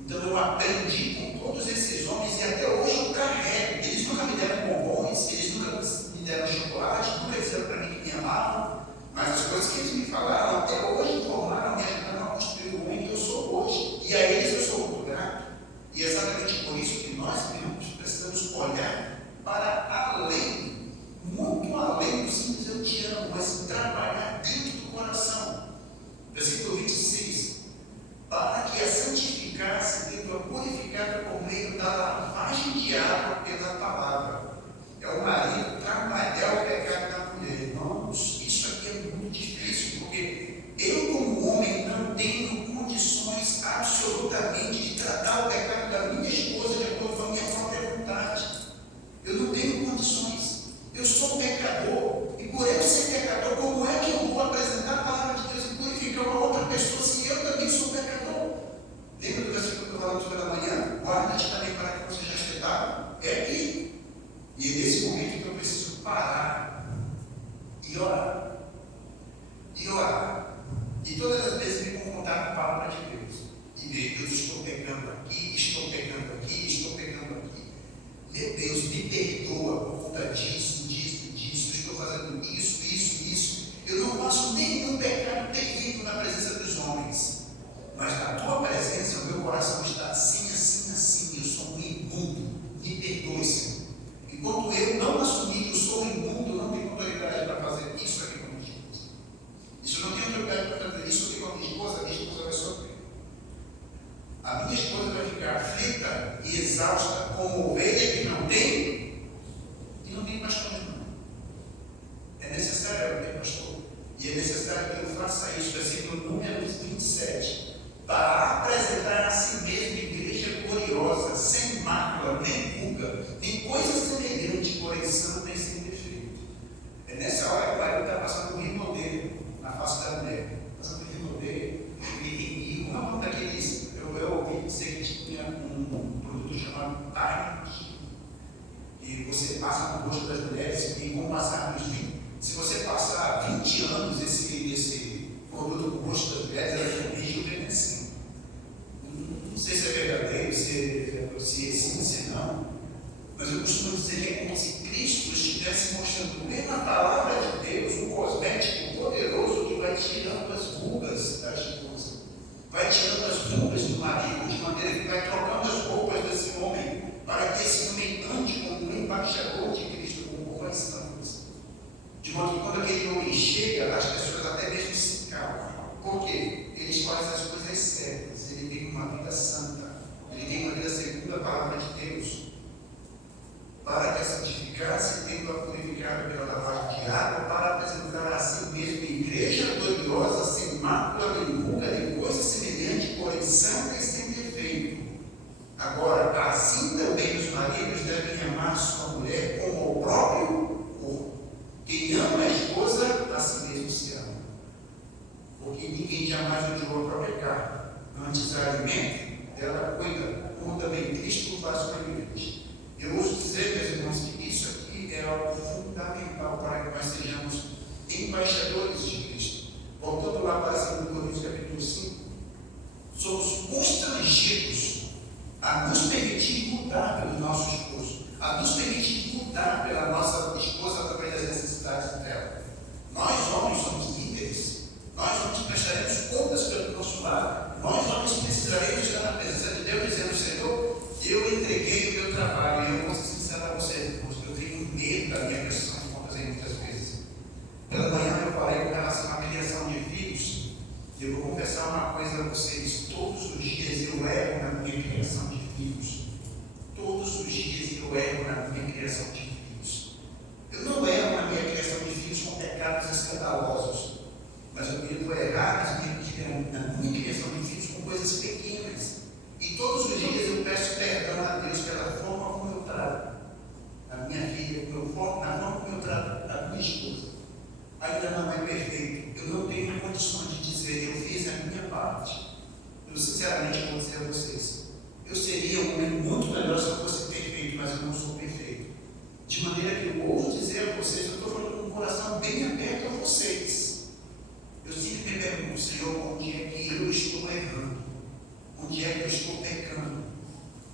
Então eu aprendi com todos esses homens e até hoje eu carrego. Eles nunca me deram bombons, eles nunca me deram chocolate, nunca disseram para mim que me amavam, mas as coisas que eles me falaram até hoje formaram, me ajudaram a construir o homem que eu sou hoje. E a eles eu sou muito grato. E é exatamente por isso que nós, irmãos, precisamos olhar para além, muito além do simples eu te amo, mas trabalhar dentro do coração. Versículo 26. Para que a santificasse, dentro a purificada por meio da lavagem de água pela palavra. É o marido trabalhar o pecado da mulher. Irmãos, isso aqui é muito difícil, porque eu, como homem, não tenho condições absolutamente de tratar o pecado da minha esposa de acordo com a minha própria vontade. Eu não tenho condições. Eu sou pecador. E por eu ser pecador, como é que eu vou apresentar a palavra de Deus e purificar uma outra pessoa se eu também sou pecador? Lembra do versículo que falamos pela manhã? Guarda-te também para que você já esteja. É aqui. E é nesse momento que eu preciso parar e orar. E orar. E todas as vezes me confrontar com a palavra de Deus. E ver, Deus, estou pecando aqui, estou pecando aqui, estou pecando aqui. Meu Deus, me perdoa por conta disso, estou fazendo isso. Eu não faço nenhum pecado terrível na presença dos homens. Mas na tua presença, o meu coração está assim. Eu sou um imundo. Me perdoe, Senhor. Enquanto eu não assumir que eu sou um imundo, eu não tenho autoridade para fazer isso aqui com a minha esposa. Isso eu não tenho autoridade para fazer isso aqui com a minha esposa vai sofrer. A minha esposa vai ficar aflita e exausta como ovelha que não tem pastor nenhum. É necessário ela ter pastor. E é necessário que eu faça isso. Versículo número 27. Para apresentar a si mesmo igreja gloriosa, sem mácula, nem ruga, nem coisa semelhante, porém santa e sem defeito. É nessa hora que o marido está passando um rimodeiro na face da mulher. Passando um rimodeiro. E um daqueles, eu ouvi dizer que tinha um produto chamado Time, que você passa no rosto das mulheres e com o passar dos mesma palavra de Deus, um cosmético poderoso que vai tirando as rugas da esposa, vai tirando as rugas do marido, de maneira que vai trocando as roupas desse homem, para que esse homem ande como um embaixador de Cristo, como boas santas. De modo que quando aquele homem chega, as pessoas até mesmo se calam. Por quê? Ele faz as coisas certas, ele tem uma vida santa, ele tem uma vida segundo a palavra de Deus. Para que a santificasse, tendo a purificado pela lavagem de água, para apresentar a si mesmo igreja gloriosa, sem mácula, nem ruga, nem coisa semelhante, porém santa e sem defeito. Agora, assim também os maridos devem amar sua mulher como o próprio corpo. Quem ama a esposa, a si mesmo se ama. Porque ninguém jamais odiou a própria carne, antes a alimenta, dela cuida, como também Cristo faz com a igreja. Eu ouso dizer, meus irmãos, que isso aqui é algo fundamental para que nós sejamos embaixadores de Cristo. Voltando lá para 2 Coríntios capítulo 5, somos constrangidos a nos permitir mudar pelo nosso esposo, a nos permitir mudar pela nossa esposa através das necessidades dela. Nós, homens, somos líderes. Nós, homens, prestaremos contas pelo nosso lado. Nós, homens, precisaremos estar na presença de Deus, dizendo: Senhor, eu entreguei o meu trabalho. E eu vou ser sincero a você, irmãos, eu tenho medo da minha prestação de contas aí muitas vezes. Pela manhã eu falei com relação à criação de filhos. E eu vou confessar uma coisa a vocês: todos os dias eu erro na minha criação de filhos. Todos os dias eu erro na minha criação de filhos. Eu não erro na minha criação de filhos com pecados escandalosos, mas eu devo errar na minha criação de filhos com coisas pequenas. E todos os dias eu peço perdão a Deus pela forma como eu trato a minha filha, na forma como eu trato a minha esposa. Ainda não é perfeito. Eu não tenho condições de dizer: eu fiz a minha parte. Eu sinceramente vou dizer a vocês: eu seria um homem muito melhor se eu fosse perfeito, mas eu não sou perfeito. De maneira que eu ouso dizer a vocês, eu estou falando com o coração bem aberto a vocês. Eu sempre me pergunto: Senhor, onde é que eu estou errando? Onde é que eu estou pecando?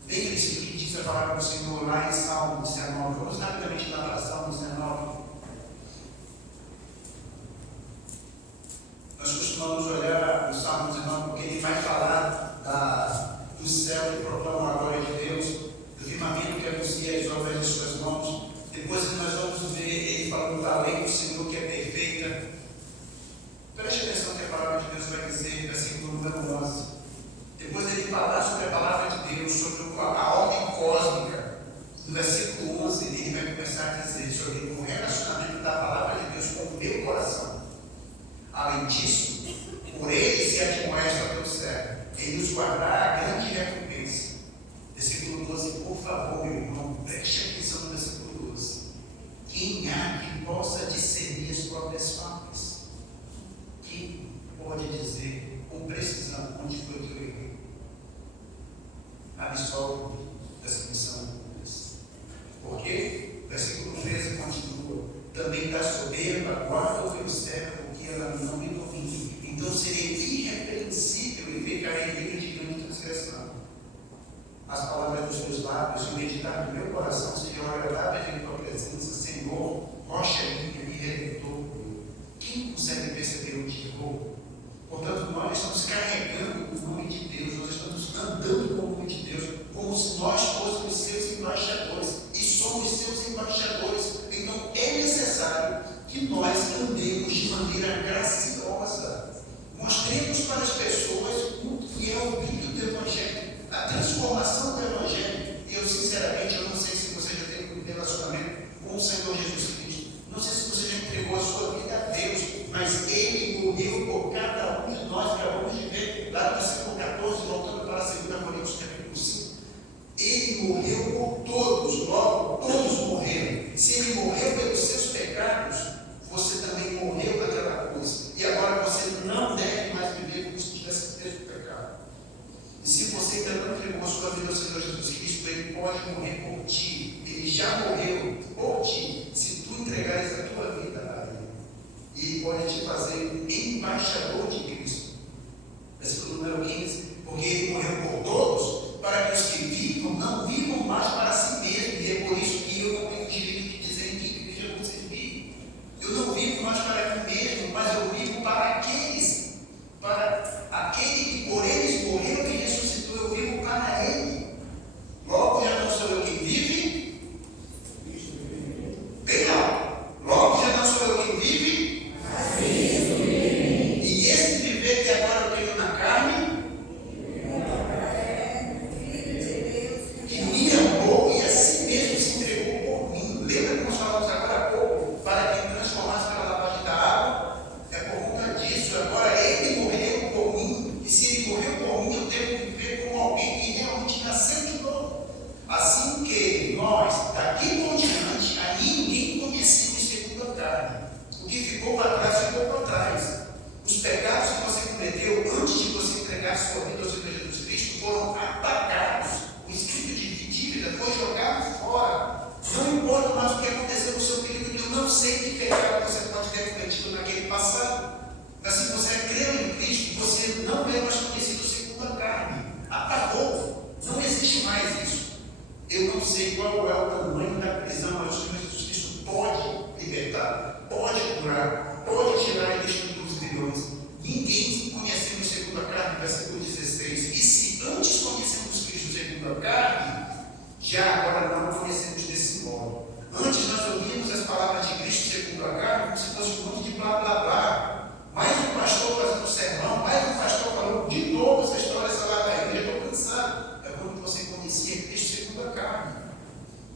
Lembre-se do que diz a palavra do Senhor lá em Salmo 19. Vamos rapidamente lá para Salmo 19. Nós costumamos olhar o Salmo 19 porque ele vai falar do céu que proclama a glória de Deus, do firmamento que anuncia as obras de suas mãos. Depois nós vamos ver ele falando da lei do Senhor que é perfeita. Preste atenção que a palavra de Deus vai dizer, versículo número 11. Depois ele falar sobre a palavra de Deus, sobre a ordem cósmica. No versículo 11 ele vai começar a dizer sobre o relacionamento da palavra de Deus com o meu coração. Além disso, por ele se admoesta ao teu servo, ele nos guardará a grande recompensa. Versículo 12, por favor, meu irmão, preste atenção no versículo 12. Quem há que possa discernir as próprias faltas? Quem pode dizer com precisão onde foi que eu errei? Absolve dessa missão. Por quê? Versículo 13 continua: também da soberba guarda o teu servo, que ela não me domine. Então serei irrepreensível e ficarei livre de grande transgressão. As palavras dos teus lábios e o meditar do meu coração sejam agradáveis em tua presença, Senhor, rocha minha e redentor. Quem consegue perceber onde errou? Portanto, nós estamos carregando o nome de Deus, nós estamos andando com o nome de Deus, como se nós fôssemos seus embaixadores, e somos seus embaixadores. Então é necessário que nós andemos de maneira graciosa, mostremos para as pessoas o que é o brilho do Evangelho, a transformação do Evangelho. E eu, sinceramente, eu não sei se você já tem um relacionamento com o Senhor Jesus Cristo, não sei se você já entregou a sua vida a Deus, mas Ele morreu por cada um de nós. Acabamos de ver lá no versículo 14, voltando para 2 Coríntios capítulo 5. Ele morreu por todos, logo todos morreram. Se Ele morreu pelos seus pecados, você também morreu pelaquela coisa. E agora você não deve mais viver como se tivesse feito o pecado. E se você ainda não entregou a sua vida ao Senhor Jesus Cristo, Ele pode morrer por ti. Ele já morreu por ti, se tu entregares a tua vida a Ele. E Ele pode te fazer um embaixador de Cristo. Versículo número 15. Porque Ele morreu por todos, para que os que vivam não vivam mais para si mesmos. E é por isso que eu não tenho direito de dizer em que igreja você vive. ser refletido naquele passado. Mas se você creu em Cristo, você não é mais conhecido segundo a carne. Acabou. Não existe mais isso. Eu não sei qual é o tamanho da prisão, mas o Senhor Jesus Cristo pode libertar, pode curar, pode tirar ele dos grilhões. Ninguém conhecemos segundo a carne, versículo 16. E se antes conhecemos Cristo segundo a carne, já agora não conhecemos desse modo. Antes nós ouvimos as palavras de Cristo segundo a carne como se fosse um monte de blá blá blá. Mais um pastor fazendo sermão, mais um pastor falou de novo essa história, essa ladainha. Eu estou cansado. É quando você conhecia Cristo segundo a carne.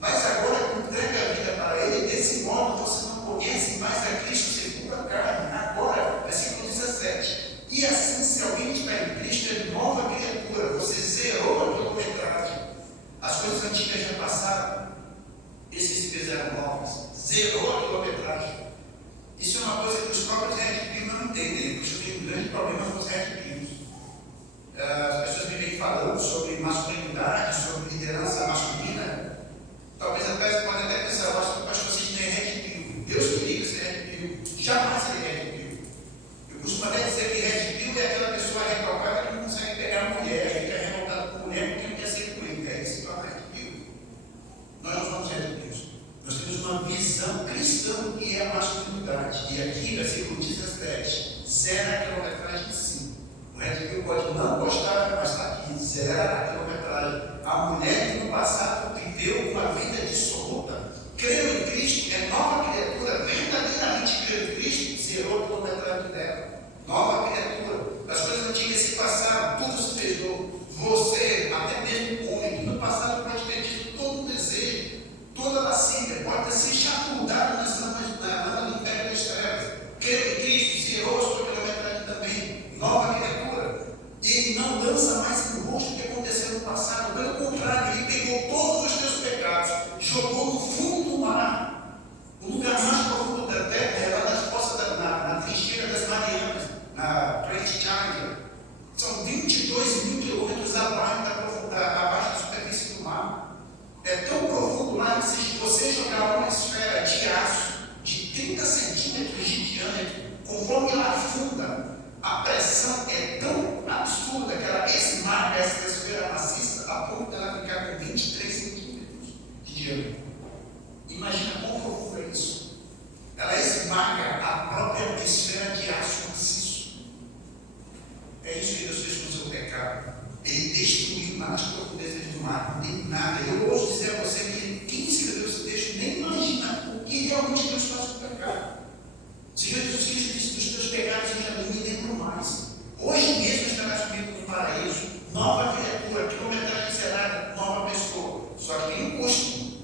Mas agora entrega a vida para Ele, desse modo você não conhece mais a Cristo segundo a carne. Agora, versículo 17. E assim, se alguém está em Cristo, é nova criatura. Você zerou a quilometragem. As coisas antigas já passaram. Esses se fizeram novas. Zerou a quilometragem. Isso é uma coisa que os próprios Red Pill não entendem. Por isso tem um grande problema com os Red Pills. As pessoas vivem falando sobre masculinidade, sobre liderança masculina. Talvez até podem até pensar, eu acho que o pastor Sidney é Red Pill. Deus queria ser Red Pill. Jamais seria Red Pill. Eu costumo até dizer que Red Pill é aquela pessoa recalcada que não consegue pegar a mulher, fica revoltado com mulher porque não quer ser com ele. Aí se torna Red Pill. Nós não somos Red Pills. Nós temos uma visão cristã do que é a masculinidade. E aqui, versículo 17, zera a quilometragem sim. O Red Pill pode não gostar, mas está aqui, zera a quilometragem. A mulher que no passado viveu uma vida dissoluta, creu em Cristo, é nova criatura, verdadeiramente creu em Cristo, zerou a quilometragem dela. Nova criatura. As coisas antigas se passaram, tudo se fez novo. Você, até mesmo homem, que no passado pode ter tido todo o desejo, toda a lascívia, pode ter se chafurdado na lama do império das trevas. Creu em Cristo, zerou a sua quilometragem também. Nova criatura. Ele não lança mais no rosto o que aconteceu no passado. Pelo contrário, ele pegou todos os teus pecados, jogou no fundo do mar, o lugar mais profundo da terra, lá nas fossas, na trincheira das Marianas, na Trent Challenger. São 22 mil quilômetros abaixo da superfície do mar. É tão profundo lá que se você jogar uma esfera de aço de 30 centímetros de diâmetro, conforme ela afunda, a pressão é tão absurda que ela esmaga essa esfera maciça a ponto dela ficar com 23 centímetros de diâmetro. Imagina quão profundo é isso. Ela esmaga a própria esfera de aço maciço. É isso que Deus fez com o seu pecado. Ele destruiu nas profundezas do mar, não tem nada. Eu ouço dizer a você que quem escreveu esse texto nem imagina o que realmente Deus faz com o pecado. O Senhor Jesus Cristo disse: dos teus pecados eu já não me lembro mais. Hoje mesmo estarás comigo no paraíso. Nova criatura, quilometragem zerada, nova pessoa. Só que tem um custo.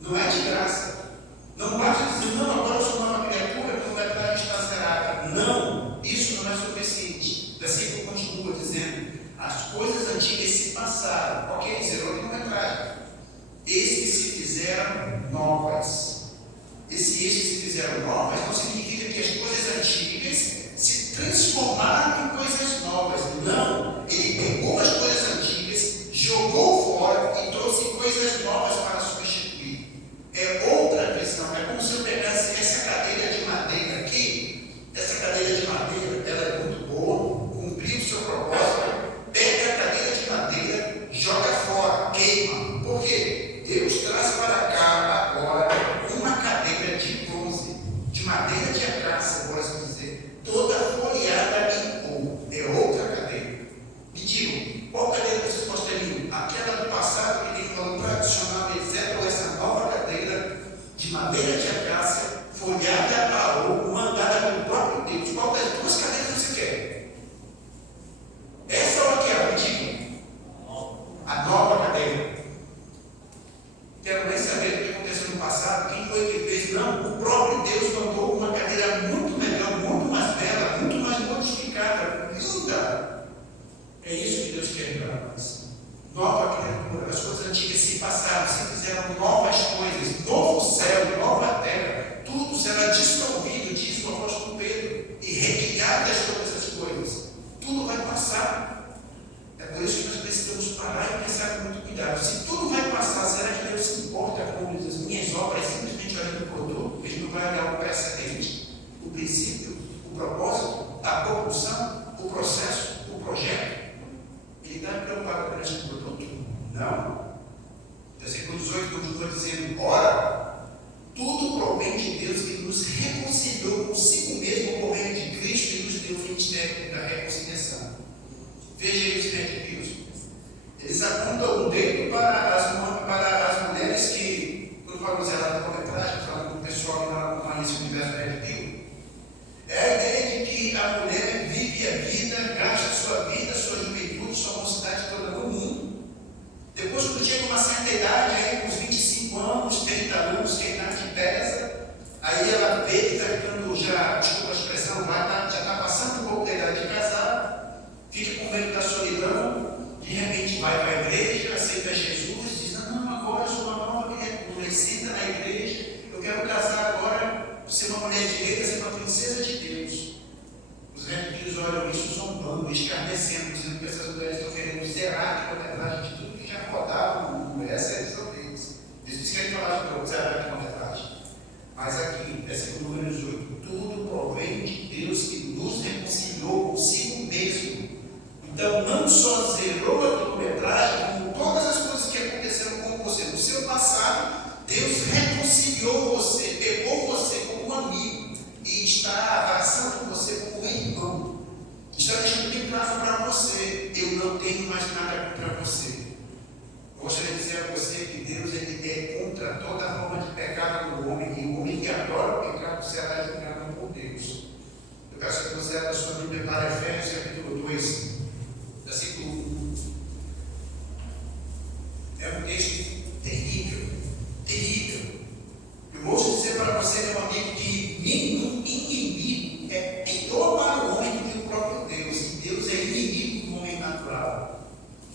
Não é de graça. Não basta dizer, não, agora eu sou nova criatura, a quilometragem está zerada. Não, isso não é suficiente. Versículo continua dizendo: as coisas antigas se passaram. Ok, zerou a quilometragem. Esses que se fizeram novas. Esses que se fizeram novas não significa que as coisas antigas se transformaram em coisas novas. Não. Ele pegou as coisas antigas, jogou fora e trouxe coisas novas para substituir. É outra visão. É como se eu pegasse essa cadeira de madeira aqui. Essa cadeira de madeira, ela é muito boa, cumpriu o seu propósito. Pega a cadeira de madeira, joga fora, queima. Por quê? Deus traz para cá agora uma cadeira de bronze, de madeira de acácia, por assim dizer, toda folheada em ouro. É outra cadeira. Me digam, qual cadeira vocês gostariam? Aquela do passado que tem valor tradicional de exemplo, ou essa nova cadeira de madeira de acácia, folheada a ouro, mandada pelo próprio Deus? Qual das duas cadeiras você quer? Essa ou aquela? Me digam. A nova cadeira. Quero nem saber o que aconteceu no passado, quem foi que fez. Não, o próprio Deus mandou uma cadeira que a mulher vive a vida, gasta sua vida, sua juventude, sua mocidade toda no mundo. Depois, quando chega uma certa idade, aí com os 25 anos, 30 anos, que a idade pesa, aí ela vê que está ficando já, desculpa a expressão, já está passando um pouco da idade de casar, fica com medo da solidão, de repente vai para a igreja, aceita Jesus, diz, não, agora eu sou uma nova adolescente na igreja, eu quero casar agora, ser uma mulher direita, ser uma princesa de Deus. Os repetidos olham isso zombando, escarnecendo, dizendo que essas mulheres estão querendo zerar a quilometragem de tudo que já rodaram no mundo. Essa é a visão deles. Eles querem falar de zerar a quilometragem. Mas aqui, versículo número 18, tudo provém de Deus que nos reconciliou consigo mesmo. Então, não só zerou a quilometragem, como todas as coisas que aconteceram com você no seu passado, Deus reconciliou você, pegou você como um amigo e está abraçando você como um irmão. Está deixando bem claro para você: eu não tenho mais nada contra você. Eu gostaria de dizer a você que Deus ele é contra toda forma de pecado do homem, e o homem que adora o pecado será julgado por Deus. Eu peço que você abra sua Bíblia para Efésios capítulo 2, versículo 1. É um texto terrível, terrível. Eu vou dizer para você, meu amigo, que nenhum inimigo é pior para o homem do que o próprio Deus. E Deus é inimigo do homem natural.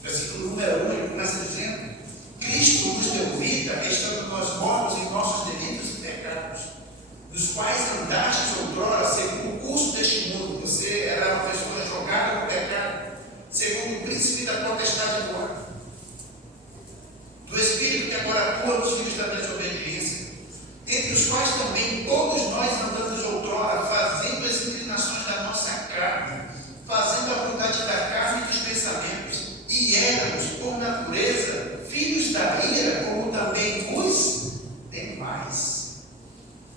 Versículo número 1, ele começa dizendo: Cristo nos deu vida, estando nós mortos em nossos delitos e pecados, nos quais andastes outrora, segundo o curso deste mundo. Você era uma pessoa jogada no pecado, segundo o príncipe da potestade do ar, do Espírito que agora atua nos filhos da desobediência, entre os quais também todos nós andamos outrora, fazendo as inclinações da nossa carne, fazendo a vontade da carne e dos pensamentos, e éramos, por natureza, filhos da ira, como também os demais.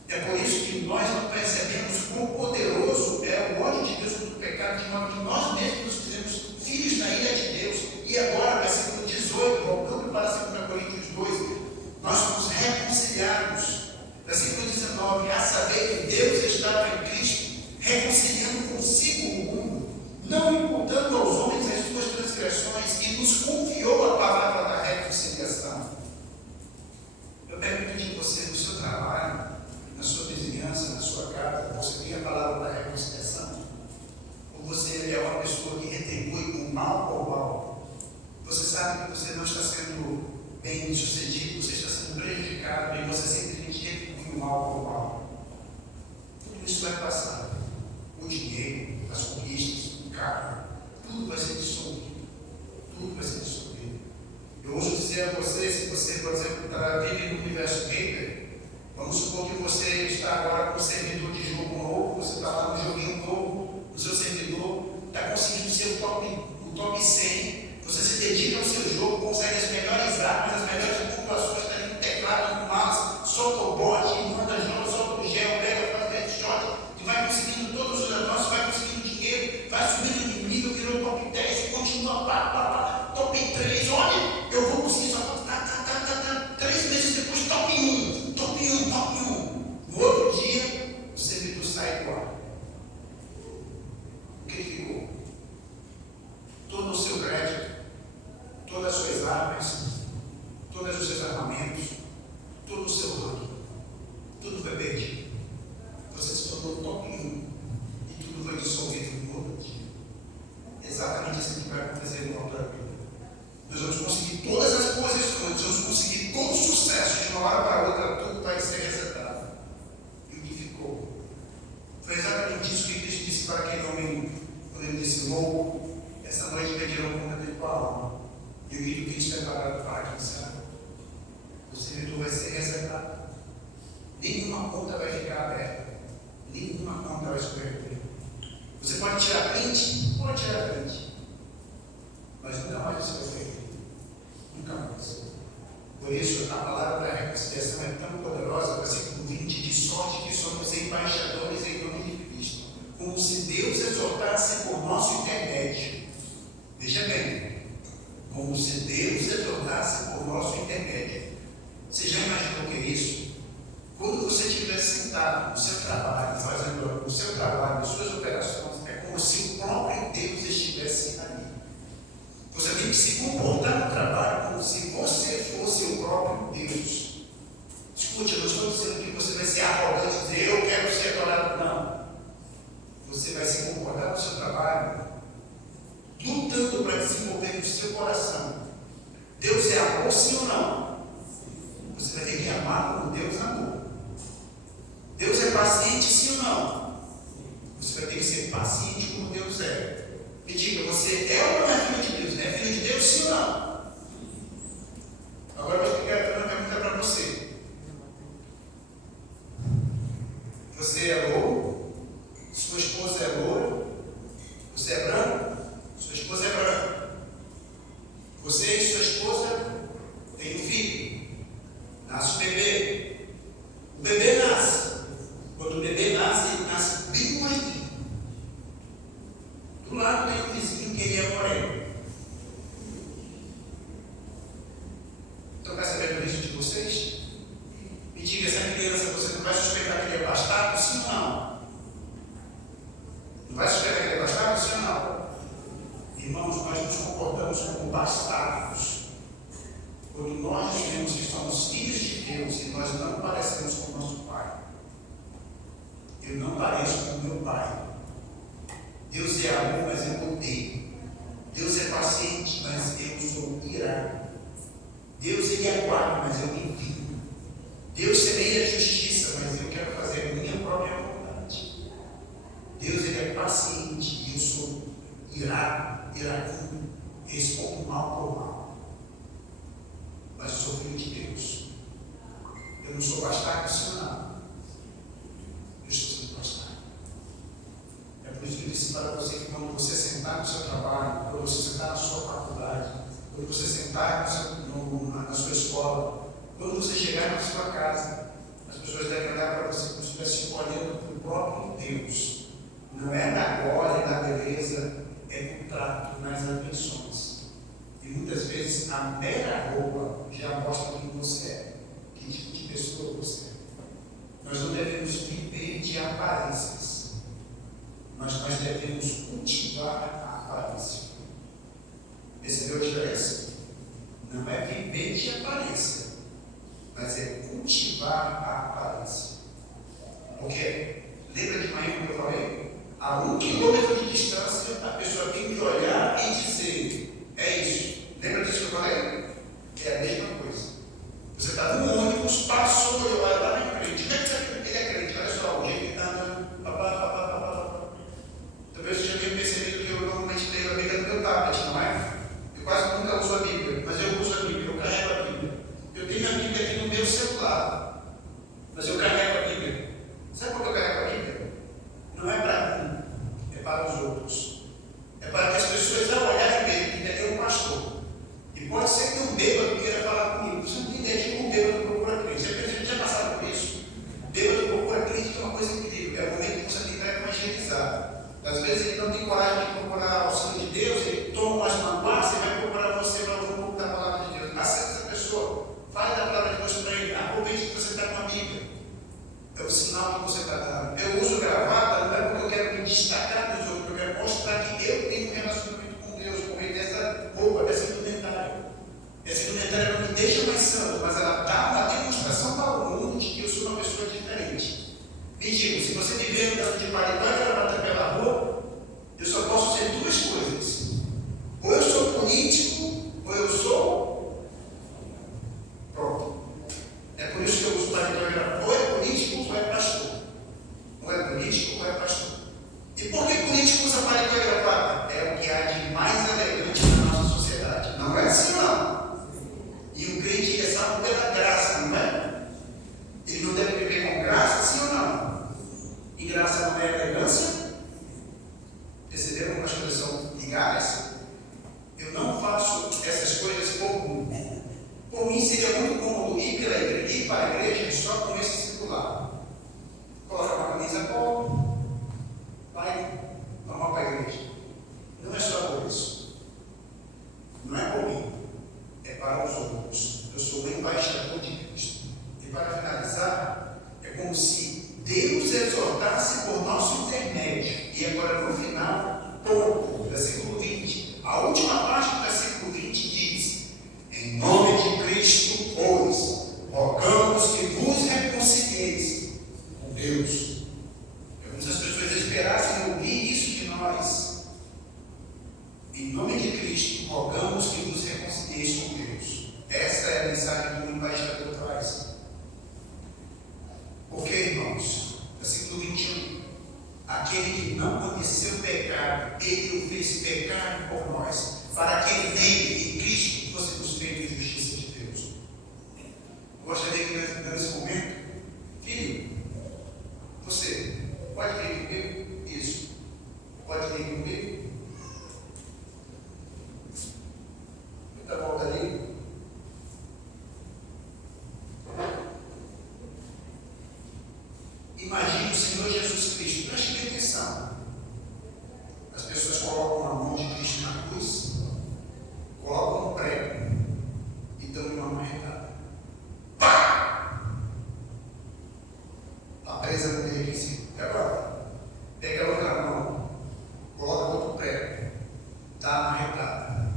É por isso que nós não percebemos quão poderoso é o ódio de Deus contra o pecado, de modo que nós mesmos nos fizemos filhos da ira de Deus. E agora, versículo 18, voltando para 2 Coríntios 2, nós somos reconciliados. Versículo 19, a saber que Deus estava em Cristo, reconciliando consigo o mundo, não imputando aos homens as suas transgressões, e nos confiou a palavra da reconciliação. Eu pergunto de você, no seu trabalho, na sua vizinhança, na sua casa, você tem a palavra da reconciliação? Ou você é uma pessoa que retribui com mal por mal? Você sabe que você não está sendo bem sucedido, você está sendo prejudicado, e você simplesmente retribui o mal por mal. Tudo isso vai passar. O dinheiro, as conquistas, o carro, tudo vai ser dissolvido. Tudo vai ser dissolvido. Eu ouso dizer a você, se você, por exemplo, vive no universo gamer, vamos supor que você está agora com um servidor de jogo novo, você está lá no joguinho novo, o seu servidor está conseguindo ser o top 100, você se dedica ao seu jogo, consegue as melhores armas, as melhores pontuações, está ali no teclado, no mouse, solta o bot, manda jogo, solta o gel, pega, faz headshot, e vai conseguindo todos os avanços, vai conseguindo dinheiro, vai subindo de nível, virou top 10, e continua top 3, olha, eu vou conseguir só 3 meses depois, top 1. No outro dia, o servidor sai do ar. O que ficou? Todo o seu crédito, todas as suas armas, todos os seus armamentos, todo o seu ranking, tudo foi perdido. Você se tornou top 1 e tudo foi dissolvido no outro dia. Exatamente isso que vai acontecer no altar da vida. Nós vamos conseguir todas as posições, nós vamos conseguir todo o sucesso, de uma hora para outra, tudo vai ser resetado. E o que ficou? Foi exatamente isso que Cristo disse para aquele homem, quando ele disse: louco, essa noite pedirão conta de tua alma. E o que Cristo é preparado para quem sabe? O servidor vai ser resetado. Nenhuma conta vai ficar aberta. Nenhuma conta vai se perder. Você pode tirar print? Pode tirar print. Mas nunca mais isso vai ser feito. Nunca mais. Por isso, a palavra da reconciliação é tão poderosa, versículo 20, de sorte que somos embaixadores em nome de Cristo, como se Deus exortasse por nosso intermédio. Veja bem, como se Deus exortasse por nosso intermédio. Você já imaginou o que é isso? Quando você estiver sentado no seu você vai se comportar no seu trabalho, lutando para desenvolver no seu coração. Deus é amor, sim ou não? Você vai ter que amar como Deus amou. Deus é paciente, sim ou não? Você vai ter que ser paciente como Deus é. Me diga, você é ou não é filho de Deus? É filho de Deus, sim ou não? Agora eu vou explicar uma pergunta para você. Você é louro? Sua esposa é loura? Você é branco? Sua esposa é branca. Você e sua esposa têm um filho. Nasce o bebê. O bebê nasce. Quando o bebê nasce, ele nasce bem moreninho. Do lado tem um vizinho que ele é moreno. Então, quer saber do risco de vocês? Me diga, essa criança, você não vai suspeitar que ele é bastardo, sim ou não? Não vai suspeitar que ele é bastardo, sim ou não? Irmãos, nós nos comportamos como bastardos quando nós vemos que somos filhos de Deus e nós não parecemos com o nosso pai. Eu não pareço com o meu pai. Deus é amor, mas eu odeio. Deus é paciente, mas eu sou irado. Deus ele aguarda, mas eu envio. Deus semeia a justiça, mas eu quero fazer a minha própria vontade. Deus ele é paciente e eu sou irado, iracundo. Respondo mal por mal. Mas eu sou filho de Deus. Eu não sou bastardo, sim ou não? Eu estou sendo bastardo. É por isso que eu disse para você que quando você sentar no seu trabalho, quando você sentar na sua faculdade, quando você sentar na sua escola, quando você chegar na sua casa, as pessoas devem olhar para você como se estivesse olhando para o próprio Deus. Não é na glória, na beleza, é no trato, nas afeições. E muitas vezes a mera roupa já mostra quem você é, que tipo de pessoa você é. Nós não devemos viver de aparências, mas nós devemos cultivar a aparência. Percebeu a diferença? Não é viver de aparência, mas é cultivar a aparência. Porque, lembra de manhã que eu falei? A 1 quilômetro de distância, a pessoa tem que olhar e dizer: é isso. Lembra disso que eu falei? É a mesma coisa. Você está no ônibus, passou, olhou lá na frente. Como é que você acredita? Ele é crente, olha só, o jeito que ele está andando, papá. Talvez você já tenha percebido que eu normalmente leio a Bíblia no meu tablet, não é? Eu quase nunca uso a Bíblia, mas eu uso a Bíblia, eu carrego a Bíblia. Eu tenho a Bíblia aqui no meu celular, mas eu carrego a Bíblia. Sabe por que eu carrego a Bíblia? Não é para mim, é para os outros. É para que as pessoas, ao olharem para ele, é um pastor. E pode ser que um bêbado queira falar comigo. Você não tem ideia de como um bêbado procura crente. Você pensa que já passaram por isso? Bêbado procura crente, que é uma coisa incrível. É o momento que você tem que evangelizar. Às vezes ele não tem coragem de procurar o auxílio de Deus, ele toma umas manguaças e vai procurar você para ouvir um pouco da palavra de Deus. Aceita essa pessoa, fale da palavra de Deus para ele, aproveite que você está com a Bíblia. É o sinal que você está dando. Eu uso gravata, não é porque eu quero me destacar dos outros, eu quero mostrar que eu tenho um relacionamento com Deus, por meio dessa roupa, dessa indumentária. Essa indumentária não me deixa mais santo, mas ela dá uma demonstração para o mundo de que eu sou uma pessoa diferente. Me diga, se você me vê andando de paletó e gravata pela rua, eu só posso ser duas coisas. Ou eu sou político, ou eu sou. Pronto. É por isso que eu uso paletó e gravata. Ou é político, ou é pastor. Ou é político, ou é pastor. E por que político usa paletó e gravata? É o que há de mais elegante na nossa sociedade. Não é assim, não. E o crente é salvo pela graça, não é? Ele não deve viver com graça, sim ou não? E graça não é elegância? Perceberam como as coisas são ligadas? Eu não faço essas coisas por mim. Por mim seria muito cômodo ir para a igreja só com esse circular. Colocar uma camisa polo, aquele que não conheceu o pecado, ele o fez pecado por nós, para que nele, em Cristo, fôssemos feitos justiça de Deus. Eu gostaria que nesse momento, filho, você pode vir comigo? Isso. Pode vir comigo? Muita volta ali. Imagine o Senhor Jesus Cristo. Preste bem atenção. As pessoas colocam a mão de Cristo na cruz, colocam um prego e dão uma marretada. Pá! Está presa no meio aqui em cima. E agora? Pega a outra mão, coloca outro prego, dá uma marretada.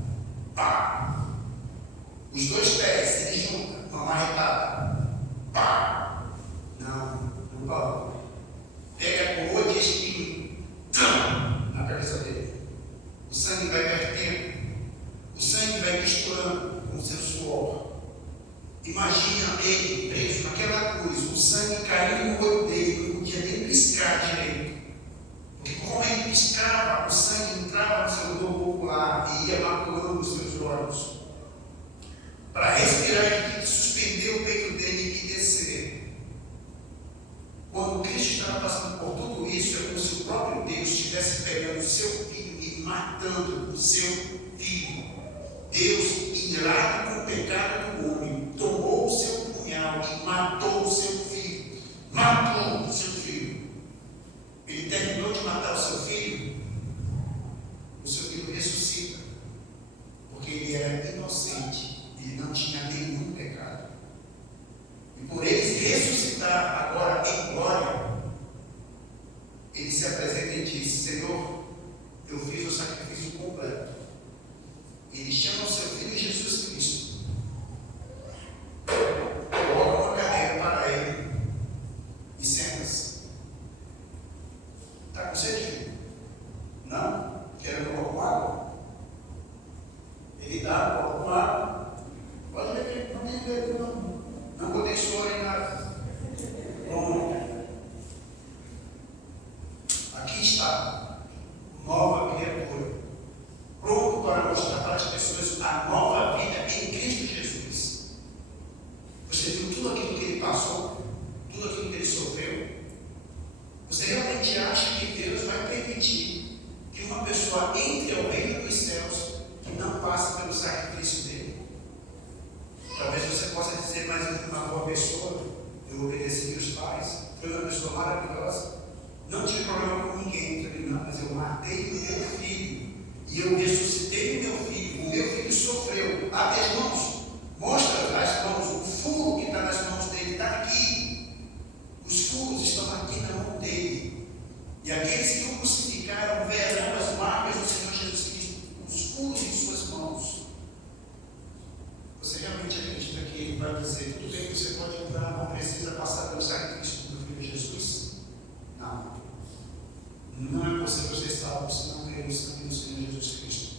Pá! Os dois pés, eles juntam, uma marretada. Pá! Não parou. Pega a coroa de espinho na cabeça dele. O sangue vai vertendo, o sangue vai misturando com o seu suor. Imagina ele preso naquela cruz, o sangue caindo no olho dele, não podia nem piscar direito. Porque como ele piscava, o sangue entrava no seu globo ocular e ia maculando os seus olhos. Para respirar, ele tinha que suspender o peito dele e descer. Quando Cristo estava passando por tudo isso, é como se o próprio Deus estivesse pegando o seu filho e matando o seu filho. Deus, irado com o pecado do homem, tomou o seu punhal e matou o seu filho. Matou o seu filho. Ele terminou de matar o seu filho ressuscita. Porque ele era inocente, ele não tinha nenhum pecado. E por ele ressuscitar agora em glória, ele se apresenta e diz: Senhor, eu fiz o sacrifício completo. Ele chama o seu filho Jesus Cristo, coloca uma cadeira para ele e senta-se. Está com sede? Não? Quer que eu coloque água? Ele dá, coloca água. Pode beber, não tem medo, não. Não botei soro em nada. Pronto. Aqui está, nova criatura, pronto para mostrar para as pessoas a nova vida em Cristo Jesus. Você viu tudo aquilo que ele passou, tudo aquilo que ele sofreu? Você realmente acha que Deus vai permitir que uma pessoa entre ao reino dos céus que não passe pelo sacrifício dele? Talvez você possa dizer: mas eu fui uma boa pessoa, eu obedeci meus pais, fui uma pessoa maravilhosa, não tive problema com ninguém. Eu falei: não, mas eu matei o meu filho e eu ressuscitei o meu filho sofreu. Abre as mãos, mostra as mãos, o furo que está nas mãos dele está aqui, os furos estão aqui na mão dele, e aqueles que o crucificaram verão as marcas do Senhor Jesus Cristo, os furos em suas mãos. Você realmente acredita que ele vai dizer: tudo bem, você pode entrar, não precisa passar pelo sacrifício do filho Jesus? Não. Não é possível ser salvo se não crer no sangue do Senhor Jesus Cristo.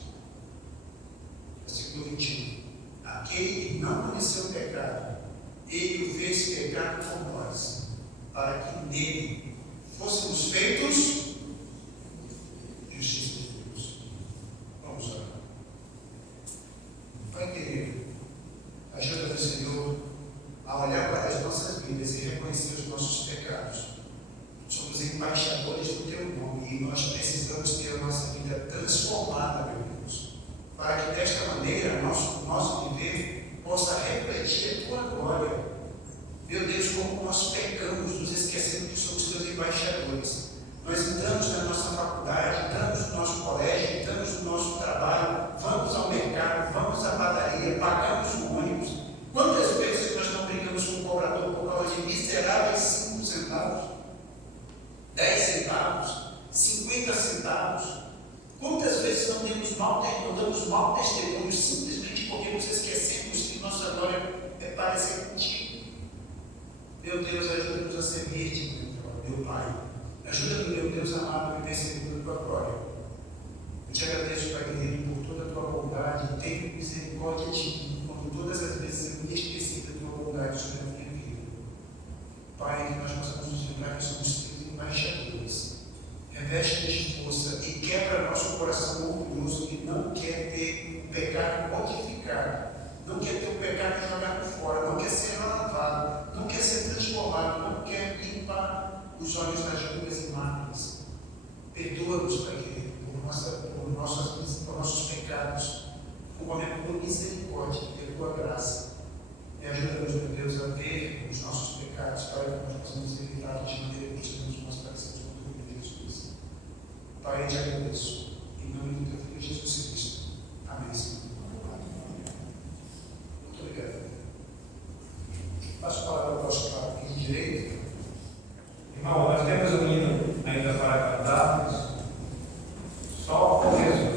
Versículo 21. Aquele que não conheceu o pecado, ele o fez pecado por nós, para que nele fôssemos feitos justiça de Deus. Vamos orar. Pai querido, ajuda-nos, Senhor, a olhar para as nossas vidas e reconhecer os nossos pecados. Somos embaixadores do Teu nome e nós precisamos ter a nossa vida transformada, meu Deus, para que desta maneira nosso viver possa refletir a Tua glória. Meu Deus, como nós pecamos, nos esquecendo que somos Teus embaixadores. Nós entramos na nossa faculdade, entramos no nosso colégio, entramos no nosso trabalho, vamos ao mercado, vamos à padaria, pagamos o ônibus. Quantas vezes nós não brigamos com o cobrador por causa de miseráveis 5 centavos? 10 centavos, 50 centavos. Quantas vezes não damos mau testemunho simplesmente porque nos esquecemos que nossa glória é parecer contigo? Meu Deus, ajuda-nos a servir-te, meu Pai. Ajuda-nos, meu Deus amado, a viver segundo a tua glória. Eu te agradeço, Pai querido, por toda a tua bondade. Tenha misericórdia de mim, quando todas as vezes eu me esqueci da tua bondade sobre a minha vida. Pai, que nós possamos nos lembrar que somos teus embaixadores, reveste de força e quebra nosso coração orgulhoso e não quer ter o pecado modificado, não quer ter o pecado jogado fora, não quer ser lavado, não quer ser transformado, não quer limpar os olhos das rugas e mágoas. Perdoa-nos, Pai querido, por nossos pecados, por misericórdia, por tua graça. E ajuda-nos, meu Deus, a ver os nossos pecados, para que nós possamos evitar de maneira que precisamos mais parecidos com o Filho de Jesus. Pai, eu te agradeço. Em nome do teu Filho Jesus Cristo. Amém, Senhor. Muito obrigado. Passo a palavra ao apóstolo aqui de direito. Irmão, nós temos um hino ainda para cantarmos. Só com Jesus.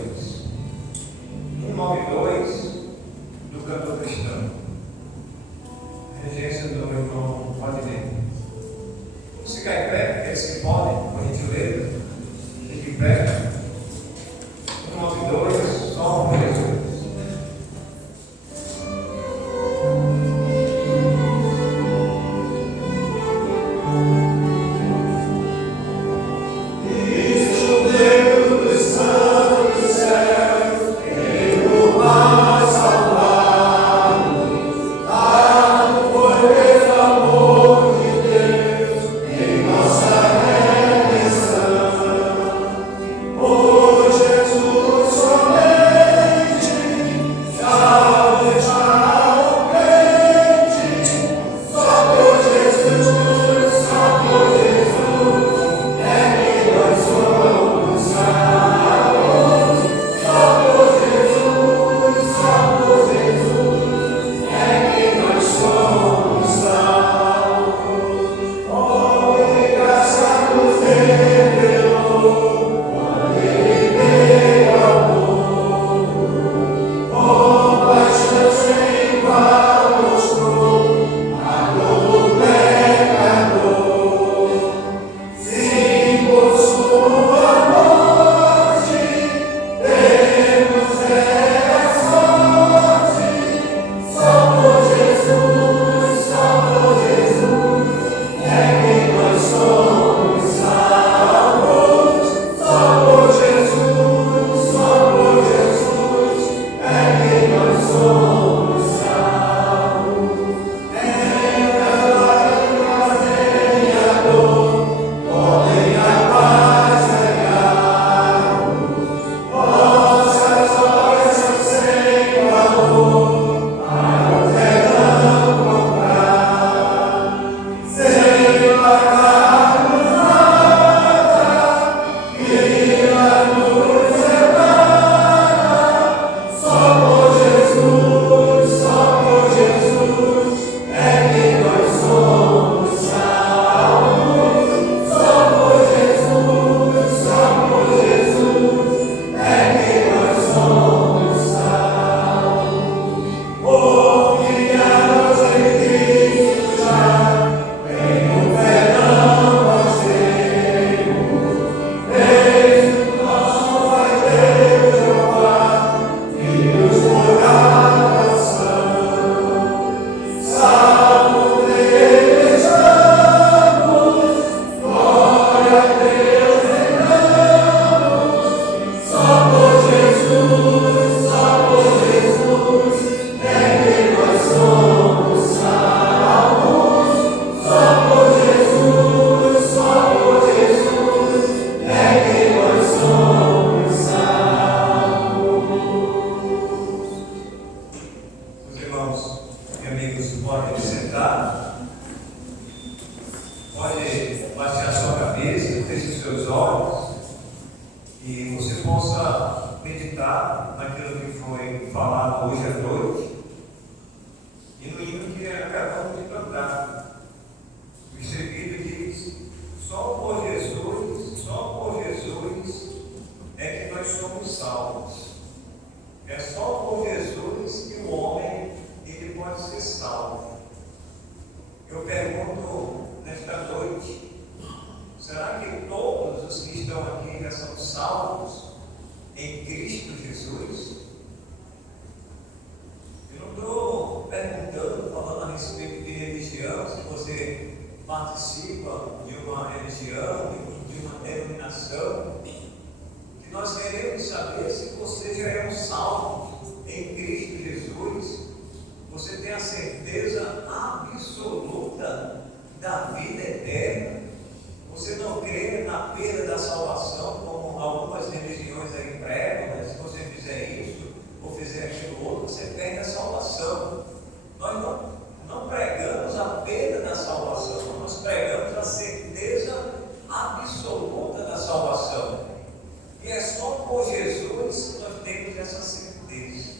192 do cantor cristão. Regência do meu irmão Valdinei. Vamos ficar em pé, aqueles que podem, por gentileza. Fique em pé. 192, só com Jesus. Participa de uma religião, de uma denominação, salvação, como algumas religiões aí pregam, né? Se você fizer isso ou fizer aquilo outro, você perde a salvação. Nós não pregamos a perda da salvação, nós pregamos a certeza absoluta da salvação. E é só por Jesus que nós temos essa certeza.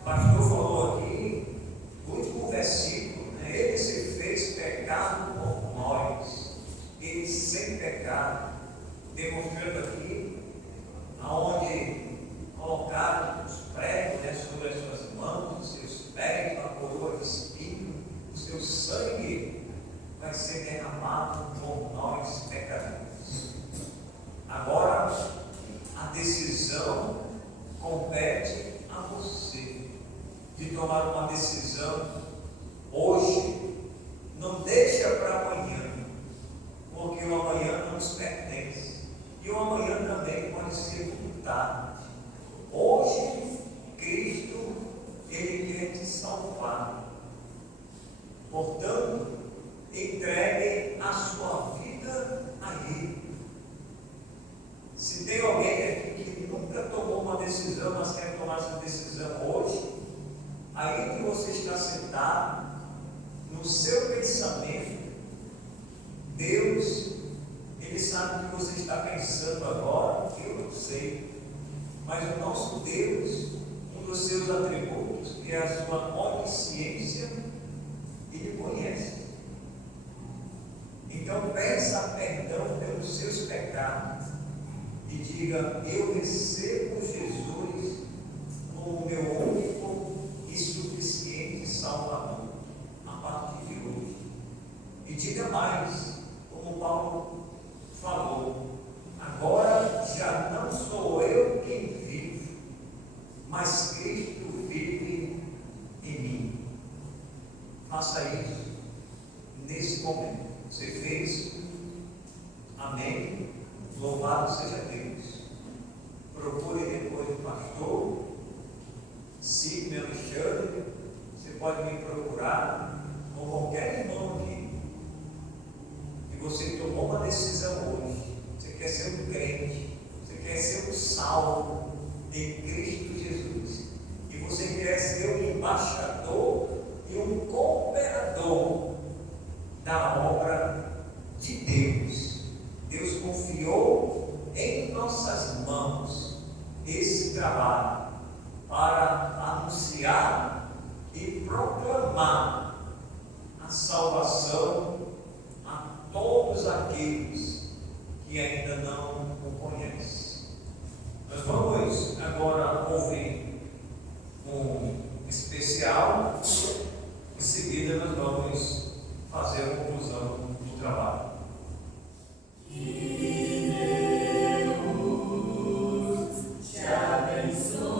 O pastor falou aqui, o último versículo, né? Ele se fez pecado por nós, ele sem pecado, demonstrando aqui aonde colocaram os pregos, né, sobre as suas mãos, os seus pés, a coroa de espinho, o seu sangue vai ser derramado por nós pecadores. Agora, a decisão compete a você de tomar uma decisão hoje. Não deixa para amanhã, porque o amanhã não nos pertence e o amanhã também pode ser muito tarde. Hoje, Cristo, Ele quer te salvar. Portanto, entregue a sua vida a Ele. Se tem alguém aqui que nunca tomou uma decisão, mas quer tomar essa decisão hoje, aí que você está sentado, no seu pensamento, Deus, Ele sabe o que você está pensando agora, eu não sei, mas o nosso Deus, um dos seus atributos, que é a sua onisciência, Ele conhece. Então peça perdão pelos seus pecados e diga: eu recebo Jesus como meu único e suficiente Salvador a partir de hoje. E diga mais, como Paulo falou: agora já não sou eu quem vive, mas Cristo vive em mim. Faça isso nesse momento. Você fez? Amém? Louvado seja Deus. Procure depois o pastor, siga-me, Alexandre. Você pode me procurar, ou qualquer irmão aqui. E você tomou uma decisão hoje. Você quer ser um crente, você quer ser um salvo em Cristo Jesus. E você quer ser um embaixador e um cooperador da obra de Deus. Deus confiou em nossas mãos esse trabalho para anunciar e proclamar a salvação a todos aqueles que ainda não o conhecem. Nós vamos agora ouvir um especial, em seguida nós vamos fazer a conclusão do trabalho. Senhor.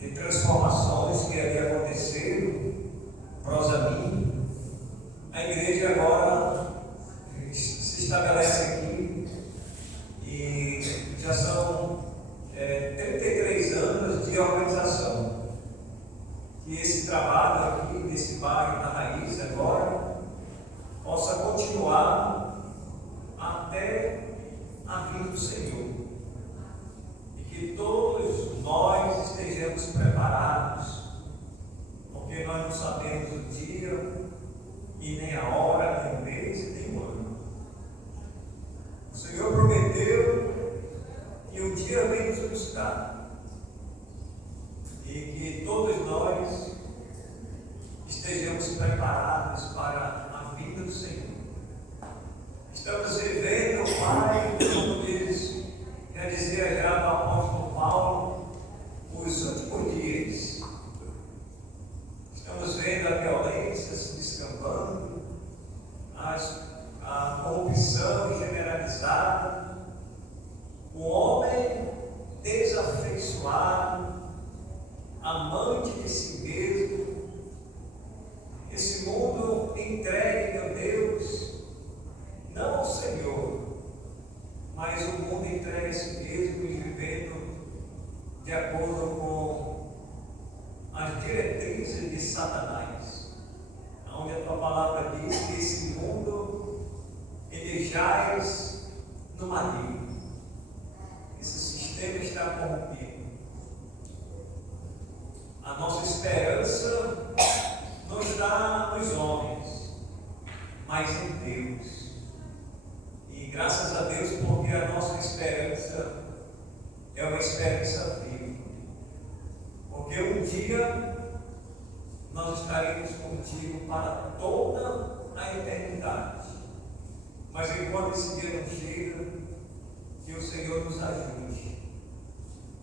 de transformações que havia acontecido, Prosamim, a igreja agora se estabelece aqui e já são 33 anos de organização. Que esse trabalho aqui, nesse bairro, na Raiz, agora, possa continuar até a vinda do Senhor. E que todos nós estejamos preparados, porque nós não sabemos o dia, e nem a hora, nem o mês, nem o ano. O Senhor prometeu que um dia vem nos buscar. E que todos nós estejamos preparados para a vinda do Senhor. Estamos vivendo, Pai, como quer dizer já o apóstolo Paulo, os últimos dias. Estamos vendo a violência se descambando, a corrupção generalizada, o homem desafeiçoado, amante de si mesmo, esse mundo entregue, meu Deus, não ao Senhor, mas o mundo entregue a si mesmo e vivendo de acordo com as diretrizes de Satanás, onde a tua palavra diz que esse mundo ele jaz no maligno, esse sistema está corrompido. A nossa esperança não está nos homens, mas em Deus. E graças a Deus, porque a nossa esperança é uma esperança viva. Porque um dia nós estaremos contigo para toda a eternidade. Mas enquanto esse dia não chega, que o Senhor nos ajude.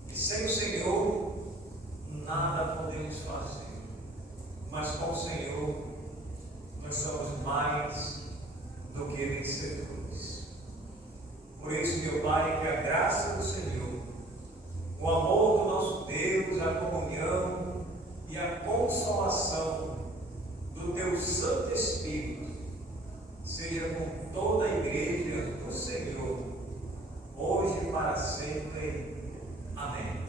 E sem o Senhor, nada podemos fazer, mas com o Senhor nós somos mais do que vencedores. Por isso, meu Pai, que a graça do Senhor, o amor do nosso Deus, a comunhão e a consolação do Teu Santo Espírito seja com toda a igreja do Senhor, hoje e para sempre. Amém.